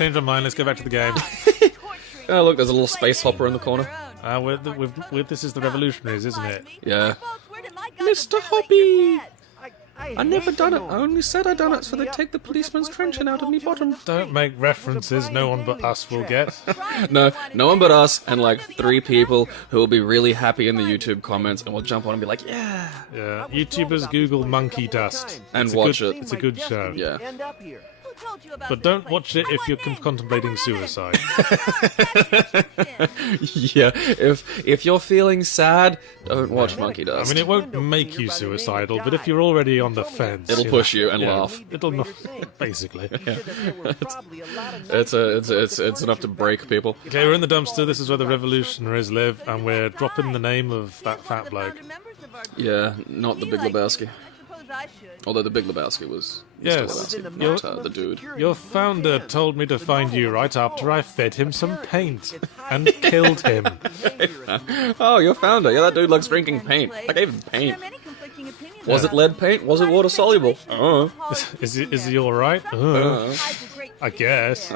changed my mind. Let's go back to the game. Oh, look, there's a little space hopper in the corner. This is the revolutionaries, isn't it? Yeah. Mr. Hoppy! I never done it. I only said I done it so they take the policeman's truncheon out of me bottom. Don't make references no one but us will get. No one but us and like 3 people who will be really happy in the YouTube comments and will jump on and be like, yeah. Yeah, YouTubers Google monkey dust. And watch it. It's a good show. Yeah. But don't watch it if you're contemplating suicide. Yeah, if you're feeling sad, don't watch Monkey Dust. I mean, it won't make you suicidal, but if you're already on the fence... It'll push you and laugh. It'll not... Basically. Yeah. It's enough to break people. Okay, we're in the dumpster. This is where the revolutionaries live, and we're dropping the name of that fat bloke. Yeah, not the Big Lebowski. Although the Big Lebowski was yes, Mr. Lebowski, not the dude. Your founder told me to find you right after I fed him some paint and killed him. Oh, your founder. Yeah, that dude likes drinking paint. I gave him paint. Was it lead paint? Was it water soluble? Is he alright? I guess.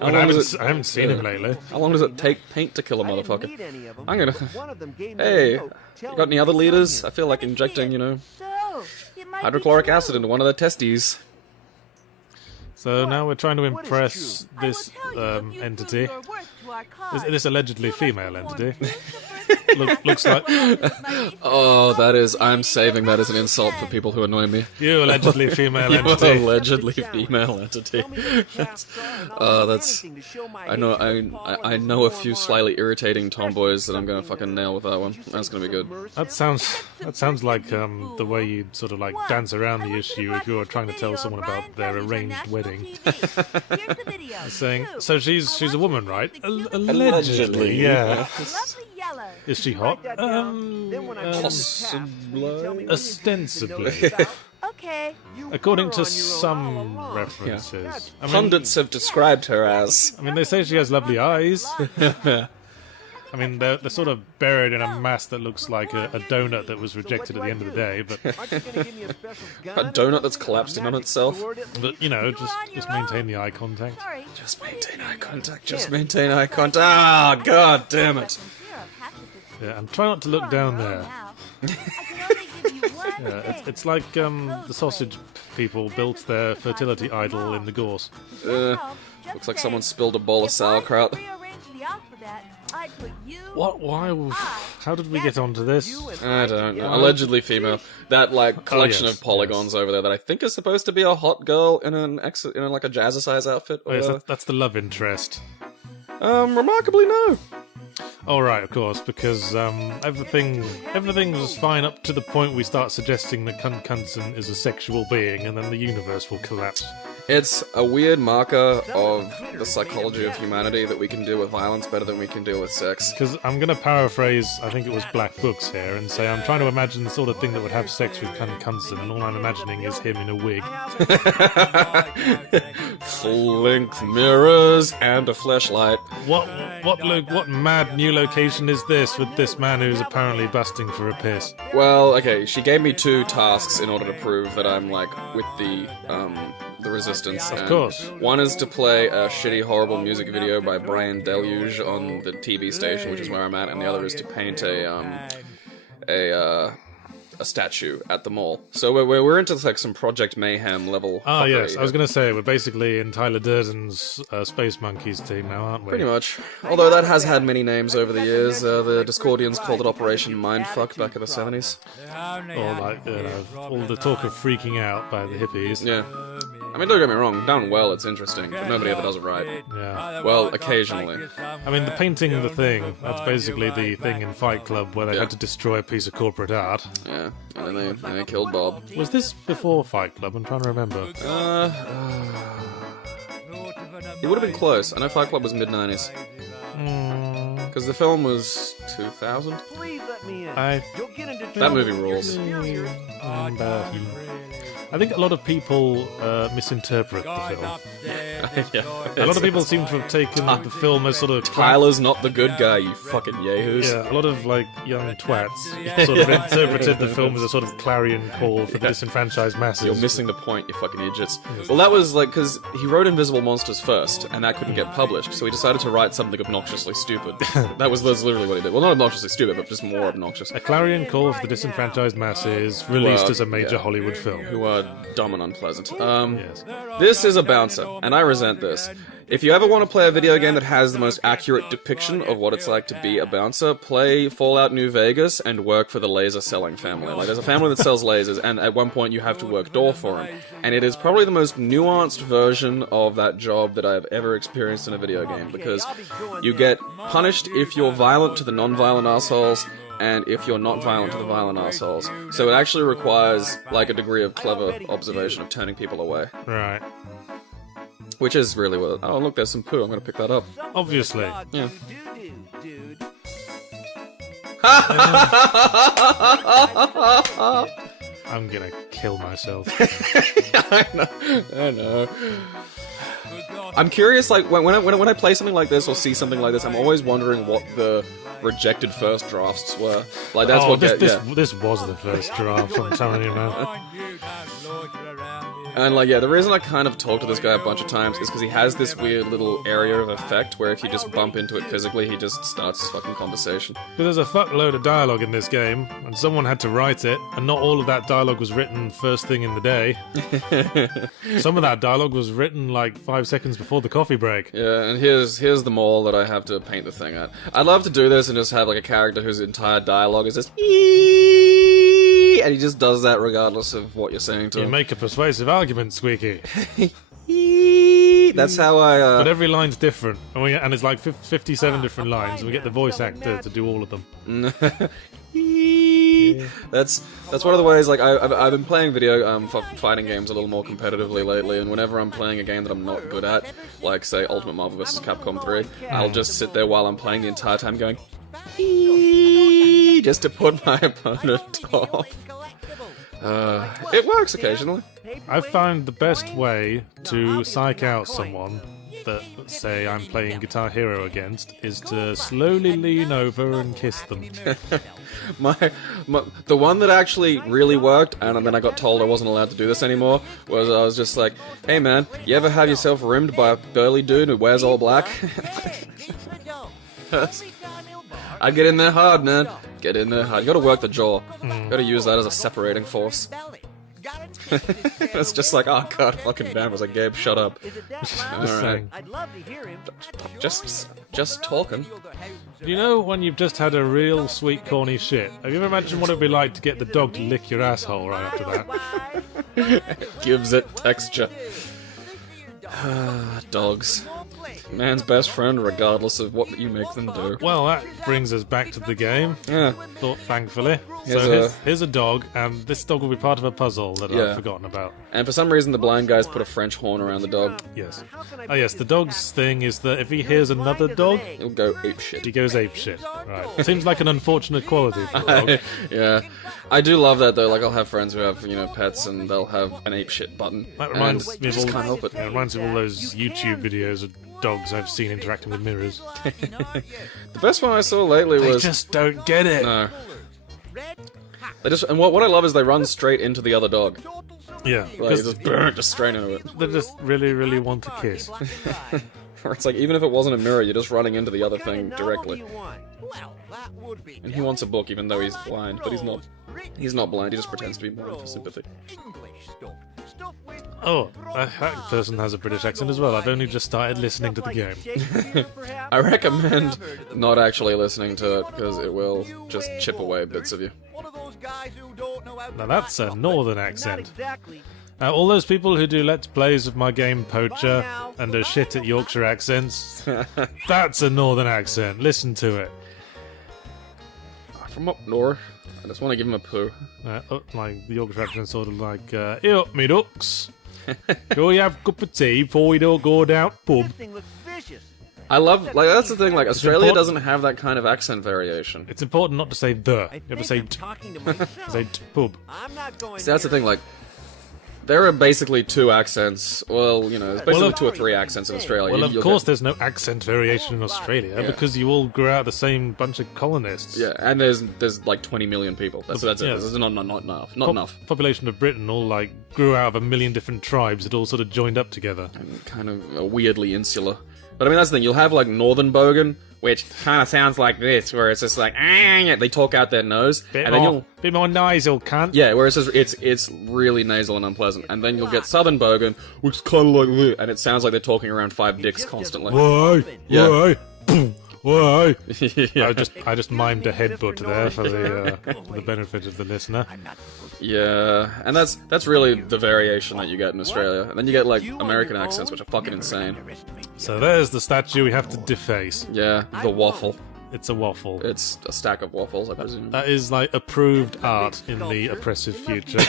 I haven't seen him lately. How long does it take paint to kill a motherfucker? I'm gonna... Hey, you got any other leaders? I feel like injecting, you know, hydrochloric acid into one of their testes. So now we're trying to impress this entity. This allegedly female entity. Looks like... Oh, that is... I'm saving that as an insult for people who annoy me. You allegedly female You entity. allegedly female entity. That's... I know a few slightly irritating tomboys that I'm gonna fucking nail with that one. That's gonna be good. That sounds like the way you sort of like dance around the issue if you're trying to tell someone about their arranged wedding. Saying, so she's a woman, right? Allegedly, yeah. Is she hot? Possibly. Ostensibly. According to some references. Yeah. I mean, Pundits have described her as... I mean, they say she has lovely eyes. I mean, they're sort of buried in a mass that looks like a donut that was rejected at the end of the day, but... A donut that's collapsed in on itself? But, you know, just maintain the eye contact. Just maintain eye contact, just maintain eye contact. Ah, god damn it. Yeah, and try not to look down there. Yeah, it's like the sausage people built their fertility idol in the gorse. Looks like someone spilled a bowl of sauerkraut. What? Why? How did we get onto this? I don't know. Allegedly female. That like collection of polygons over there that I think is supposed to be a hot girl in like a jazzercise outfit. Oh, yes, that's the love interest. Remarkably no. Oh right, of course, because everything was fine up to the point we start suggesting that Knutson is a sexual being, and then the universe will collapse. It's a weird marker of the psychology of humanity that we can deal with violence better than we can deal with sex. Because I'm going to paraphrase, I think it was Black Books here, and say I'm trying to imagine the sort of thing that would have sex with Knutson, and all I'm imagining is him in a wig. Full-length mirrors and a fleshlight. What mad new location is this with this man who's apparently busting for a piss? Well, okay, she gave me 2 tasks in order to prove that I'm, like, with the Resistance. Of course. One is to play a shitty, horrible music video by Brian Deluge on the TV station, which is where I'm at, and the other is to paint a statue at the mall. So we're into like some Project Mayhem level. Ah, yes. I was going to say we're basically in Tyler Durden's Space Monkeys team now, aren't we? Pretty much. Although that has had many names over the years. The Discordians called it Operation Mindfuck back in the 70s. Or like, all the talk of freaking out by the hippies. Yeah. I mean, don't get me wrong, done well, it's interesting, but nobody ever does it right. Yeah. Well, occasionally. I mean, the painting of the thing, that's basically the thing in Fight Club where they had to destroy a piece of corporate art. Yeah, and then they killed Bob. Was this before Fight Club? I'm trying to remember. It would have been close. I know Fight Club was mid-90s. Because the film was 2000? That movie rules. I think a lot of people misinterpret the film. Yeah, A lot of people seem to have taken the film as sort of Tyler's not the good guy, you fucking yahoos. Yeah, a lot of like young twats sort of interpreted the film as a sort of clarion call for the disenfranchised masses. You're missing the point, you fucking idiots. Well, that was like, because he wrote Invisible Monsters first, and that couldn't get published, so he decided to write something obnoxiously stupid. That's literally what he did. Well, not obnoxiously stupid, but just more obnoxious. A clarion call for the disenfranchised masses, released as a major Hollywood film. Who are dumb and unpleasant. Yes. This is a bouncer, and I resent this. If you ever want to play a video game that has the most accurate depiction of what it's like to be a bouncer, play Fallout New Vegas and work for the laser-selling family. Like, there's a family that sells lasers, and at one point you have to work door for them. And it is probably the most nuanced version of that job that I've ever experienced in a video game, because you get punished if you're violent to the non-violent assholes, and if you're not violent to the violent assholes. So it actually requires, like, a degree of clever observation of turning people away. Right. Which is really what... Oh, look, there's some poo. I'm gonna pick that up. Obviously. Yeah. I'm gonna kill myself. I know. I'm curious, like, when I play something like this or see something like this, I'm always wondering what the rejected first drafts were. Like, that's this was the first draft, I'm telling you, man. And, like, yeah, the reason I kind of talked to this guy a bunch of times is because he has this weird little area of effect where if you just bump into it physically, he just starts his fucking conversation. But there's a fuckload of dialogue in this game, and someone had to write it, and not all of that dialogue was written first thing in the day. Some of that dialogue was written, like, 5 seconds before the coffee break. Yeah, and here's the mole that I have to paint the thing at. I'd love to do this and just have, like, a character whose entire dialogue is just and he just does that regardless of what you're saying to him. You make a persuasive argument, Squeaky. That's how I... But every line's different, and it's like 57 different lines, and we get the voice actor to do all of them. That's one of the ways, like, I've been playing fighting games a little more competitively lately, and whenever I'm playing a game that I'm not good at, like, say, Ultimate Marvel vs. Capcom 3, I'll just sit there while I'm playing the entire time going... just to put my opponent off. It works occasionally. I've found the best way to psych out someone that, say, I'm playing Guitar Hero against, is to slowly lean over and kiss them. The one that actually really worked, and then I got told I wasn't allowed to do this anymore, was I was just like, hey man, you ever have yourself rimmed by a burly dude who wears all black? I get in there hard, man. Get in there hard. You gotta work the jaw. You gotta use that as a separating force. It's just like, oh god, fucking damn. I was like, Gabe, shut up. Alright. Just talking. You know when you've just had a real sweet corny shit? Have you ever imagined what it'd be like to get the dog to lick your asshole right after that? Gives it texture. Dogs. Man's best friend, regardless of what you make them do. Well, that brings us back to the game. Yeah. Thankfully. Here's a dog, and this dog will be part of a puzzle that I've forgotten about. And for some reason, the blind guys put a French horn around the dog. Yes. Oh yes, the dog's thing is that if he hears another dog, he'll go apeshit. He goes apeshit. Right. Seems like an unfortunate quality for a dog. Yeah. I do love that though. Like, I'll have friends who have, pets, and they'll have an apeshit button. That reminds me of can't help it. It reminds me of all those YouTube videos of dogs I've seen interacting with mirrors. The best one I saw lately was... They just don't get it. No. And what I love is they run straight into the other dog. Yeah. Like, just straight into it. They just really, really want to kiss. Or it's like, even if it wasn't a mirror, you're just running into the other thing directly. And he wants a book, even though he's blind, but he's not. He's not blind, he just pretends to be blind for sympathy. Oh, that person has a British accent as well. I've only just started listening to the game. I recommend not actually listening to it, because it will just chip away bits of you. Now that's a northern accent. All those people who do Let's Plays of my game Poacher and are shit at Yorkshire accents, that's a northern accent. Listen to it. From up north. I just want to give him a poo. Like the Yorkshire accent, sort of like, "Here up, me ducks. Go you have a cup of tea before we don't go down pub." I love, like, that's the thing, like, Australia doesn't have that kind of accent variation. It's important not to say the. You have to say say pub. See, that's the thing, like, There are basically 2 accents. Well, you know, there's basically 2 or 3 accents in Australia. Well, of course there's no accent variation in Australia, because you all grew out of the same bunch of colonists. Yeah, and there's like 20 million people. That's it. That's not enough. Not enough. Population of Britain all, like, grew out of a million different tribes that all sort of joined up together. And kind of weirdly insular. But I mean, that's the thing. You'll have, like, Northern Bogan, which kind of sounds like this, where it's just like, they talk out their nose, and then you'll... Bit more nasal, cunt. Yeah, where it's really nasal and unpleasant. And then you'll get Southern Bogan, which is kind of like this, and it sounds like they're talking around 5 dicks constantly. Why? Yeah. Why? Why? Yeah. I just mimed a headbutt there for the benefit of the listener. Yeah, and that's really the variation that you get in Australia. And then you get, like, American accents, which are fucking insane. So there's the statue we have to deface. Yeah, the waffle. It's a waffle. It's a stack of waffles, I presume. That is, like, approved art in the oppressive future.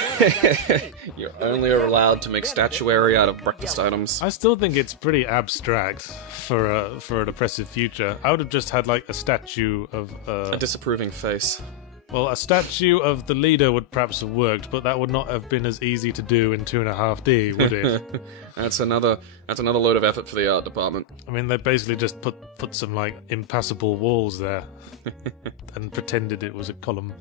You're only allowed to make statuary out of breakfast items. I still think it's pretty abstract for an oppressive future. I would have just had, like, a statue of... A disapproving face. Well, a statue of the leader would perhaps have worked, but that would not have been as easy to do in 2.5D, would it? That's another load of effort for the art department. I mean, they basically just put some, like, impassable walls there and pretended it was a column.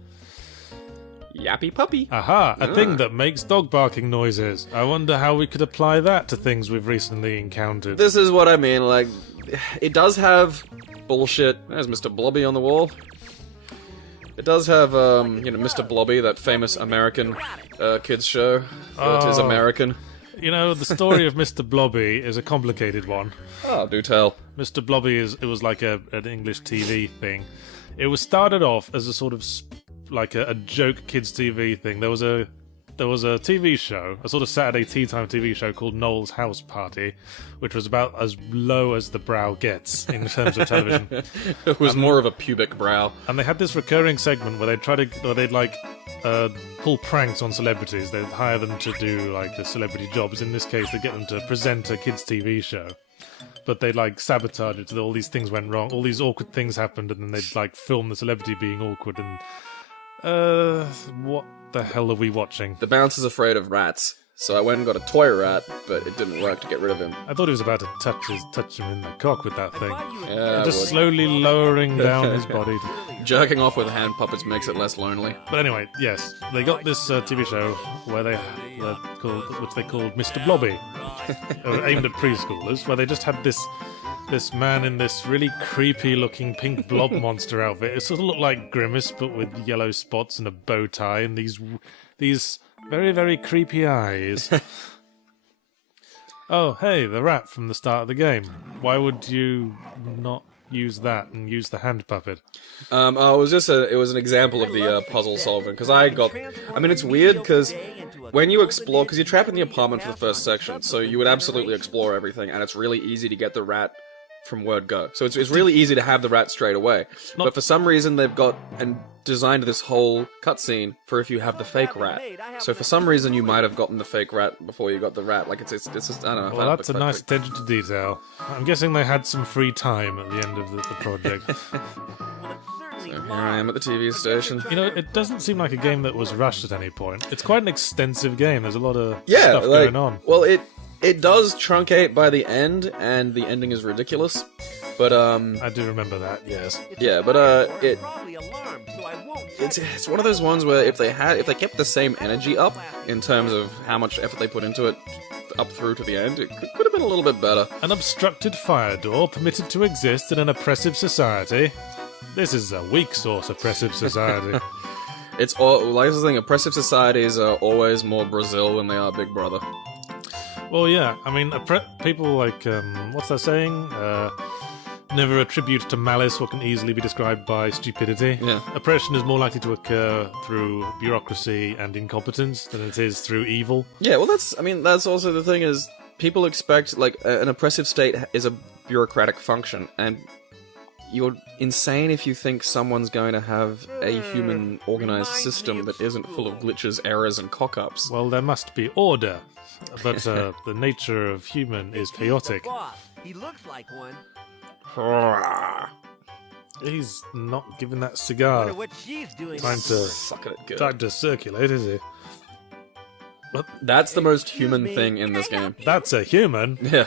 Yappy puppy. Aha! A thing that makes dog barking noises. I wonder how we could apply that to things we've recently encountered. This is what I mean, like, it does have bullshit. There's Mr. Blobby on the wall. It does have, Mr. Blobby, that famous American kids show that is American. You know, the story of Mr. Blobby is a complicated one. Oh, do tell. Mr. Blobby it was like an English TV thing. It was started off as a sort of like a joke kids TV thing. There was a TV show, a sort of Saturday tea time TV show called Noel's House Party, which was about as low as the brow gets in terms of television. It was more of a pubic brow. And they had this recurring segment where they'd pull pranks on celebrities. They'd hire them to do like the celebrity jobs. In this case, they'd get them to present a kids TV show. But they'd like sabotage it so that all these things went wrong. All these awkward things happened, and then they'd like film the celebrity being awkward and what the hell are we watching? The bouncer's afraid of rats, so I went and got a toy rat, but it didn't work to get rid of him. I thought he was about to touch him in the cock with that thing. Yeah, just slowly lowering down his body. Jerking off with hand puppets makes it less lonely. But anyway, yes, they got this TV show where which they called Mr. Blobby, aimed at preschoolers, where they just had this man in this really creepy-looking pink blob monster outfit. It sort of looked like Grimace, but with yellow spots and a bow tie and these very, very creepy eyes. Oh, hey, the rat from the start of the game. Why would you not use that and use the hand puppet? It was an example of the puzzle solving, because it's weird, because when you explore, because you're trapped in the apartment for the first section, so you would absolutely explore everything, and it's really easy to get the rat from word go. So it's really easy to have the rat straight away. But for some reason they've got and designed this whole cutscene for if you have the fake rat. So for some reason you might have gotten the fake rat before you got the rat. Like it's just, I don't know. Well, that's a nice attention to detail. I'm guessing they had some free time at the end of the project. So here I am at the TV station. You know, it doesn't seem like a game that was rushed at any point. It's quite an extensive game. There's a lot of stuff going on. Well, it does truncate by the end, and the ending is ridiculous. But I do remember that, yes. Yeah, but it's one of those ones where if they kept the same energy up in terms of how much effort they put into it up through to the end, it could have been a little bit better. An obstructed fire door permitted to exist in an oppressive society. This is a weak source oppressive society. It's all like the thing. Oppressive societies are always more Brazil than they are Big Brother. Well, yeah. I mean, people like what's that saying? Never attribute to malice what can easily be described by stupidity. Yeah. Oppression is more likely to occur through bureaucracy and incompetence than it is through evil. Yeah. Well, that's also the thing is people expect like an oppressive state is a bureaucratic function, and you're insane if you think someone's going to have a human organized system that isn't full of glitches, errors, and cock-ups. Well, there must be order, but the nature of human is chaotic. He looks like one. He's not giving that cigar What she's doing. time to Suck at it good. circulate, is he? That's the most human thing in this game. That's a human. Yeah.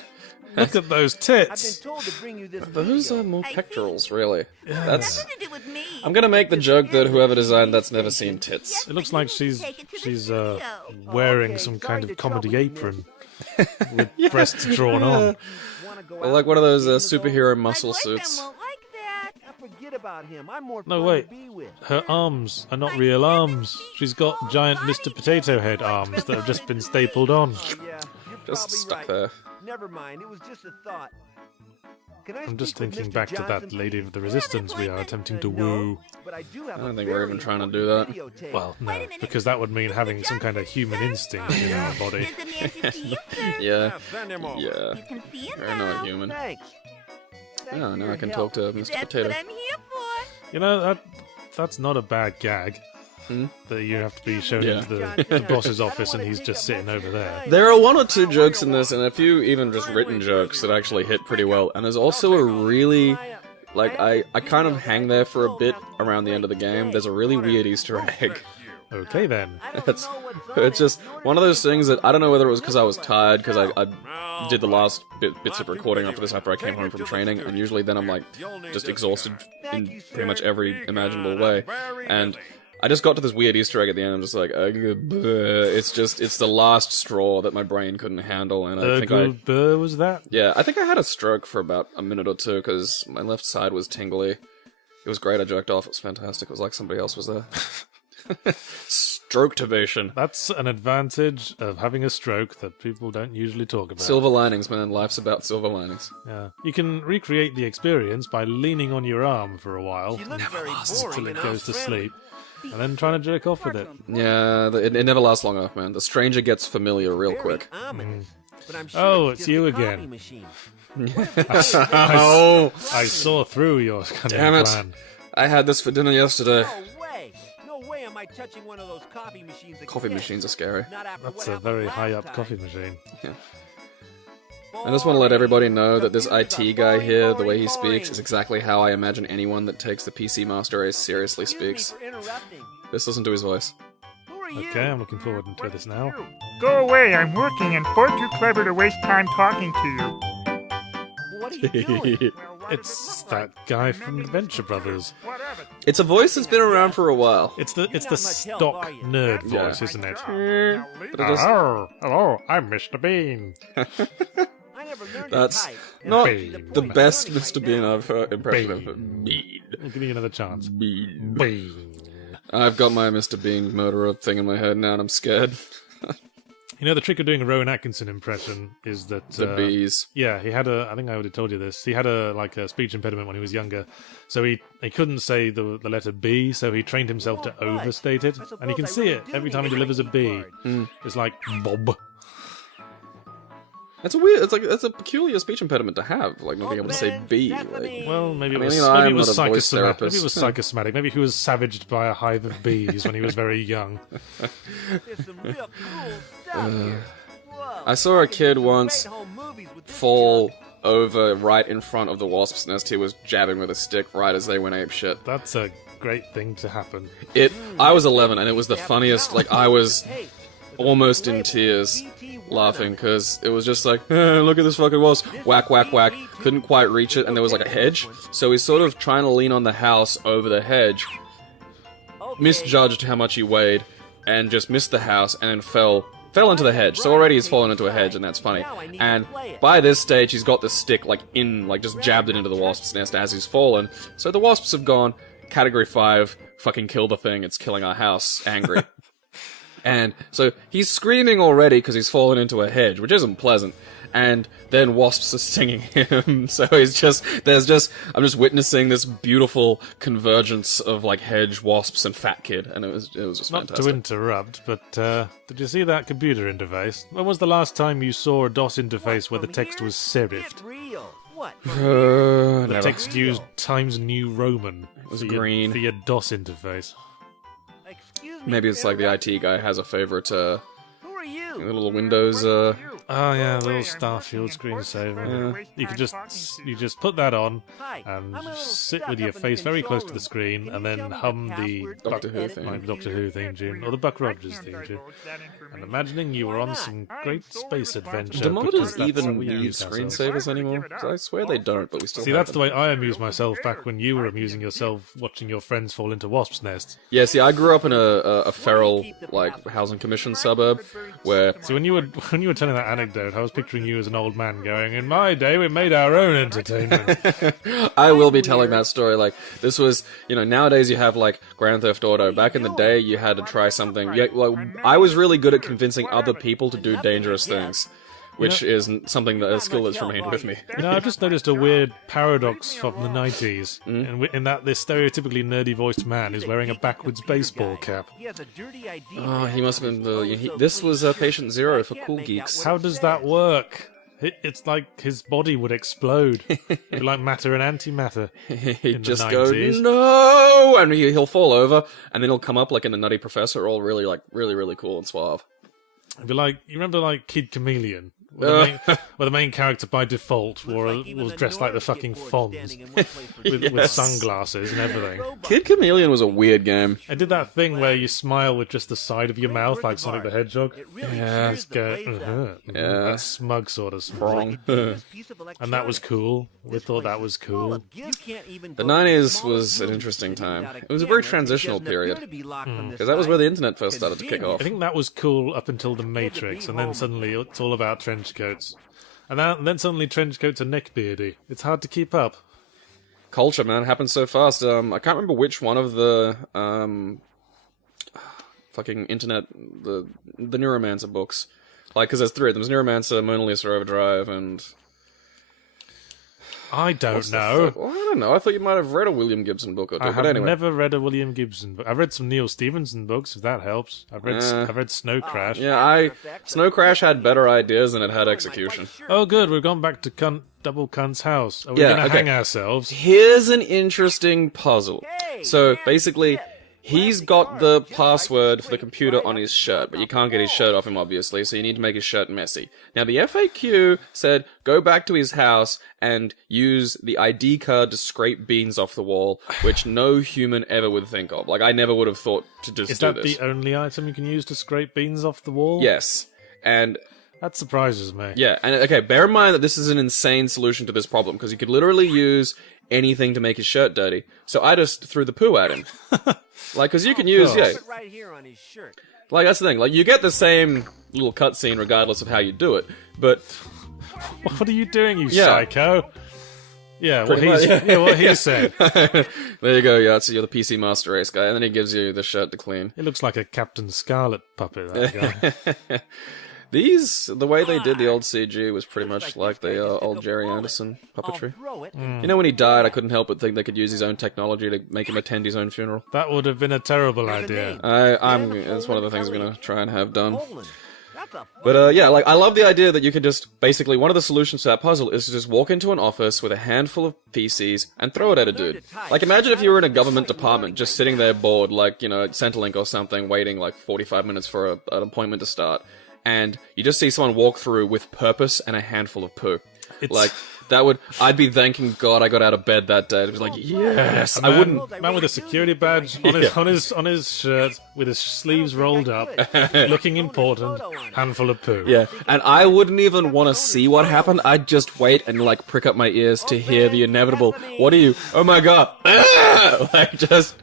Look at those tits. Those are more pectorals, really. Yeah. That's. I'm gonna make the joke that whoever designed that's never seen tits. It looks like she's wearing some kind of comedy apron with breasts drawn on. Or like one of those superhero muscle suits. No, wait. Her arms are not real arms. She's got giant Mr. Potato Head arms that have just been stapled on. Just stuck there. Never mind, it was just a thought. I'm just thinking back to that lady of the resistance we are attempting to woo. I don't think we're even trying to do that. Well, no, because that would mean having some kind of human instinct in our body. Yeah. Yeah. You're not human. Yeah, now I can talk to Mr. Potato. You know, that's not a bad gag. That you have to be shown into the boss's office and he's just sitting over there. There are one or two jokes in this, and a few even just written jokes that actually hit pretty well. And there's also a really, like, I kind of hang there for a bit around the end of the game. There's a really weird Easter egg. Okay then. It's just one of those things that I don't know whether it was because I was tired, because I did the last bits of recording after this after I came home from training, and usually then I'm like just exhausted in pretty much every imaginable way. And I just got to this weird Easter egg at the end. I'm just like, it's the last straw that my brain couldn't handle, and I think was that? Yeah, I think I had a stroke for about a minute or two because my left side was tingly. It was great. I jerked off. It was fantastic. It was like somebody else was there. Stroke-tubation. That's an advantage of having a stroke that people don't usually talk about. Silver linings, man. Life's about silver linings. Yeah. You can recreate the experience by leaning on your arm for a while until it goes to sleep. And then trying to jerk off with it. Yeah, it never lasts long enough, man. The stranger gets familiar real quick. Oh, it's you again. I saw through your cunning plan. I had this for dinner yesterday. No way am I touching one of those coffee machines again. Coffee machines are scary. That's a very high-up coffee machine. Yeah. I just want to let everybody know that this IT guy here, the way he speaks, is exactly how I imagine anyone that takes the PC Master Race seriously speaks. Just listen to his voice. Okay, I'm looking forward to this now. Go away, I'm working and far too clever to waste time talking to you. What are you doing? It's that guy from the Venture Brothers. It's a voice that's been around for a while. It's the stock nerd voice, isn't it? Hello, I'm Mr. Bean. That's not the best Mr. Bean I've heard impression of. Bean. I'll give you another chance. Bean. Bean. I've got my Mr. Bean murderer thing in my head now and I'm scared. You know, the trick of doing a Rowan Atkinson impression is that... the bees. Yeah, he had I think I already told you this, he had a speech impediment when he was younger, so he couldn't say the letter B, so he trained himself to overstate it, and you can see it every time he delivers a B. It's like, Bob. That's a peculiar speech impediment to have, like not being able to say B. Like, well, maybe it was psychosomatic. Maybe it was psychosomatic. Maybe he was savaged by a hive of bees when he was very young. I saw a kid once fall over right in front of the wasp's nest he was jabbing with a stick right as they went apeshit. That's a great thing to happen. I was 11 and it was the funniest, like I was almost in tears laughing because it was just like, look at this fucking wasp, whack, whack, whack, couldn't quite reach it and there was like a hedge, so he's sort of trying to lean on the house over the hedge, misjudged how much he weighed and just missed the house and then fell into the hedge. So already he's fallen into a hedge and that's funny. And by this stage he's got the stick like just jabbed it into the wasp's nest as he's fallen. So the wasps have gone, category 5, fucking kill the thing, it's killing our house, angry. And so he's screaming already because he's fallen into a hedge, which isn't pleasant. And then wasps are stinging him. So I'm just witnessing this beautiful convergence of like hedge, wasps, and fat kid, and it was just not fantastic. To interrupt, but did you see that computer interface? When was the last time you saw a DOS interface where the text was serifed? The text used Times New Roman. It was green for your DOS interface. Maybe it's like the IT guy has a favorite little Windows Oh yeah, the little Starfield screensaver. You could just put that on and sit with your face very close to the screen, and then hum the Doctor Who theme. like Doctor Who theme tune or the Buck Rogers theme tune. And imagining you were on some great space adventure. Do monitors because that's even how we need amuse ourselves. screensavers anymore? 'Cause I swear they don't, but we still See, have that's them. the way I amuse myself back when you were amusing yourself watching your friends fall into wasps' nests. Yeah, see, I grew up in a feral, like, housing commission suburb, where... So when you were telling that anecdote, I was picturing you as an old man going, "In my day, we made our own entertainment." I will be telling that story, like, this was, you know, nowadays you have, like, Grand Theft Auto. Back in the day, you had to try something. Yeah, like, I was really good at convincing other people to do dangerous things, which is something that a skill that's remained with me. You know, I've just noticed a weird paradox from the 90s, in that this stereotypically nerdy-voiced man is wearing a backwards baseball cap. Oh, he must have been this was Patient Zero for cool geeks. How does that work? It's like his body would explode. It'd be like matter and antimatter. He'd just the go, 90s. no! And he'll fall over, and then he'll come up like in the Nutty Professor, all really, like, really cool and suave. It'd be like, you remember like Kid Chameleon? Where the main character by default was dressed like the fucking Fonz with sunglasses and everything. Kid Chameleon was a weird game. I did that thing where you smile with just the side of your mouth like Sonic the Hedgehog. Yeah. Just go, that smug sort of smile. And that was cool. We thought that was cool. The 90s was an interesting time. It was a very transitional period, because that was where the internet first started to kick off. I think that was cool up until The Matrix, and then suddenly it's all about trench coats. And then suddenly trench coats are neckbeardy. It's hard to keep up. Culture, man, happens so fast. I can't remember which one of the fucking internet, the Neuromancer books. Like, because there's three of them. There's Neuromancer, Mona Lisa Overdrive, and... I don't know. Well, I don't know. I thought you might have read a William Gibson book or two. I But have anyway, never read a William Gibson book. I've read some Neil Stephenson books, if that helps. I've read Snow Crash. yeah, Snow Crash had better ideas than it had execution. Oh, good. We've gone back to Double Cunt's house. Are we going to hang ourselves? Here's an interesting puzzle. So basically, he's got the password for the computer on his shirt, but you can't get his shirt off him, obviously, so you need to make his shirt messy. Now, the FAQ said, go back to his house and use the ID card to scrape beans off the wall, which no human ever would think of. Like, I never would have thought to just Is do that this. the only item you can use to scrape beans off the wall? Yes. And... That surprises me. yeah, and okay, bear in mind that this is an insane solution to this problem, because you could literally use anything to make his shirt dirty. So I just threw the poo at him. Like, because you can use, yeah. Right here on his shirt. Like, that's the thing. Like, you get the same little cutscene regardless of how you do it, but... What are you doing, you Yeah. psycho? Yeah, what Pretty much, what he said. there you go, yeah, so you're the PC Master Race guy, and then he gives you the shirt to clean. It looks like a Captain Scarlet puppet, that guy. The way they did the old CG was pretty much like the old Jerry Anderson puppetry. You know, when he died, I couldn't help but think they could use his own technology to make him attend his own funeral. That would have been a terrible idea. It's one of the things I'm gonna try and have done. But yeah, like, I love the idea that you can just, basically, one of the solutions to that puzzle is to just walk into an office with a handful of PCs and throw it at a dude. Like, imagine if you were in a government department just sitting there bored, like, you know, Centrelink or something, waiting like 45 minutes for an appointment to start, and you just see someone walk through with purpose and a handful of poo. Like, I'd be thanking God I got out of bed that day. I'd be like, yes! I wouldn't... Man with a security badge on his shirt, with his sleeves rolled up, looking important, handful of poo. Yeah, and I wouldn't even want to see what happened. I'd just wait and, like, prick up my ears to hear the inevitable, what are you? Oh my God! Like, just...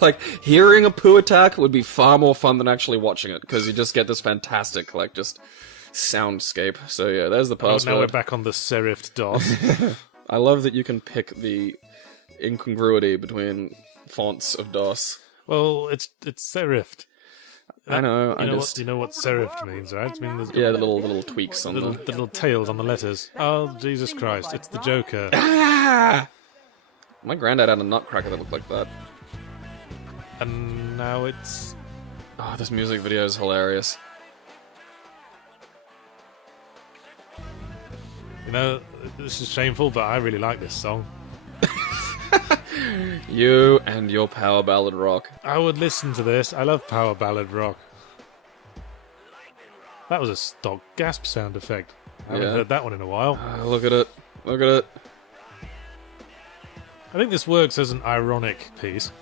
like, hearing a poo attack would be far more fun than actually watching it, because you just get this fantastic, like, just soundscape. So yeah, there's the password. Now we're back on the serifed DOS. I love that you can pick the incongruity between fonts of DOS. Well, it's serifed. I know, You know what serifed means, right? I mean, yeah, the little tweaks on the little tails on the letters. Oh, Jesus Christ, it's the Joker. Ah! My granddad had a nutcracker that looked like that. And now it's... Oh, this music video is hilarious. You know, this is shameful, but I really like this song. You and your power ballad rock. I would listen to this. I love power ballad rock. That was a stock gasp sound effect. I haven't Yeah. heard that one in a while. Look at it. Look at it. I think this works as an ironic piece.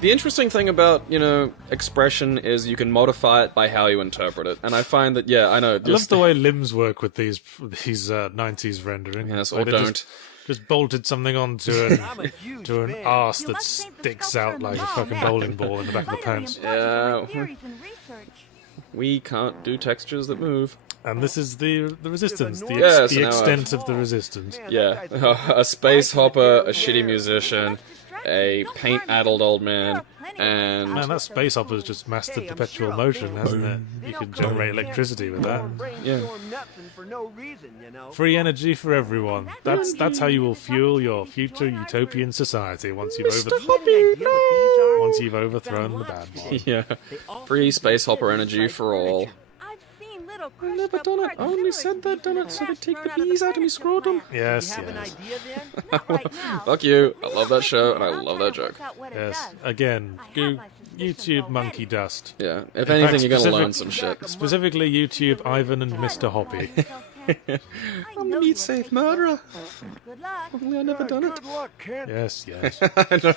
The interesting thing about, you know, expression is you can modify it by how you interpret it. And I find that, yeah, I know. I love Just, the way limbs work with these 90s rendering. yes, Where or they don't. Just bolted something onto an arse that sticks out like a fucking bowling ball in the back of the pants. Yeah. We can't do textures that move. And this is the resistance, the Yes, now extent of the resistance. Yeah. A space hopper, a shitty musician, a paint-addled old man, and... Man, that space opera's just mastered perpetual motion, hasn't it? You can generate electricity with that. Yeah. Free energy for everyone. That's how you will fuel your future utopian society once you've overthrown the bad one. Yeah. Free space hopper energy for all. I've never done it. I only said that done it so they take the bees out of me scrotum. Yes, yes. Fuck you. I love that show and I love that joke. Yes. Again, YouTube monkey dust. Yeah. If In anything, fact, you're gonna learn some shit. Specifically YouTube Ivan and Mr. Hoppy. I'm the meat-safe murderer. Only I've never done it. Yes, yes. I know.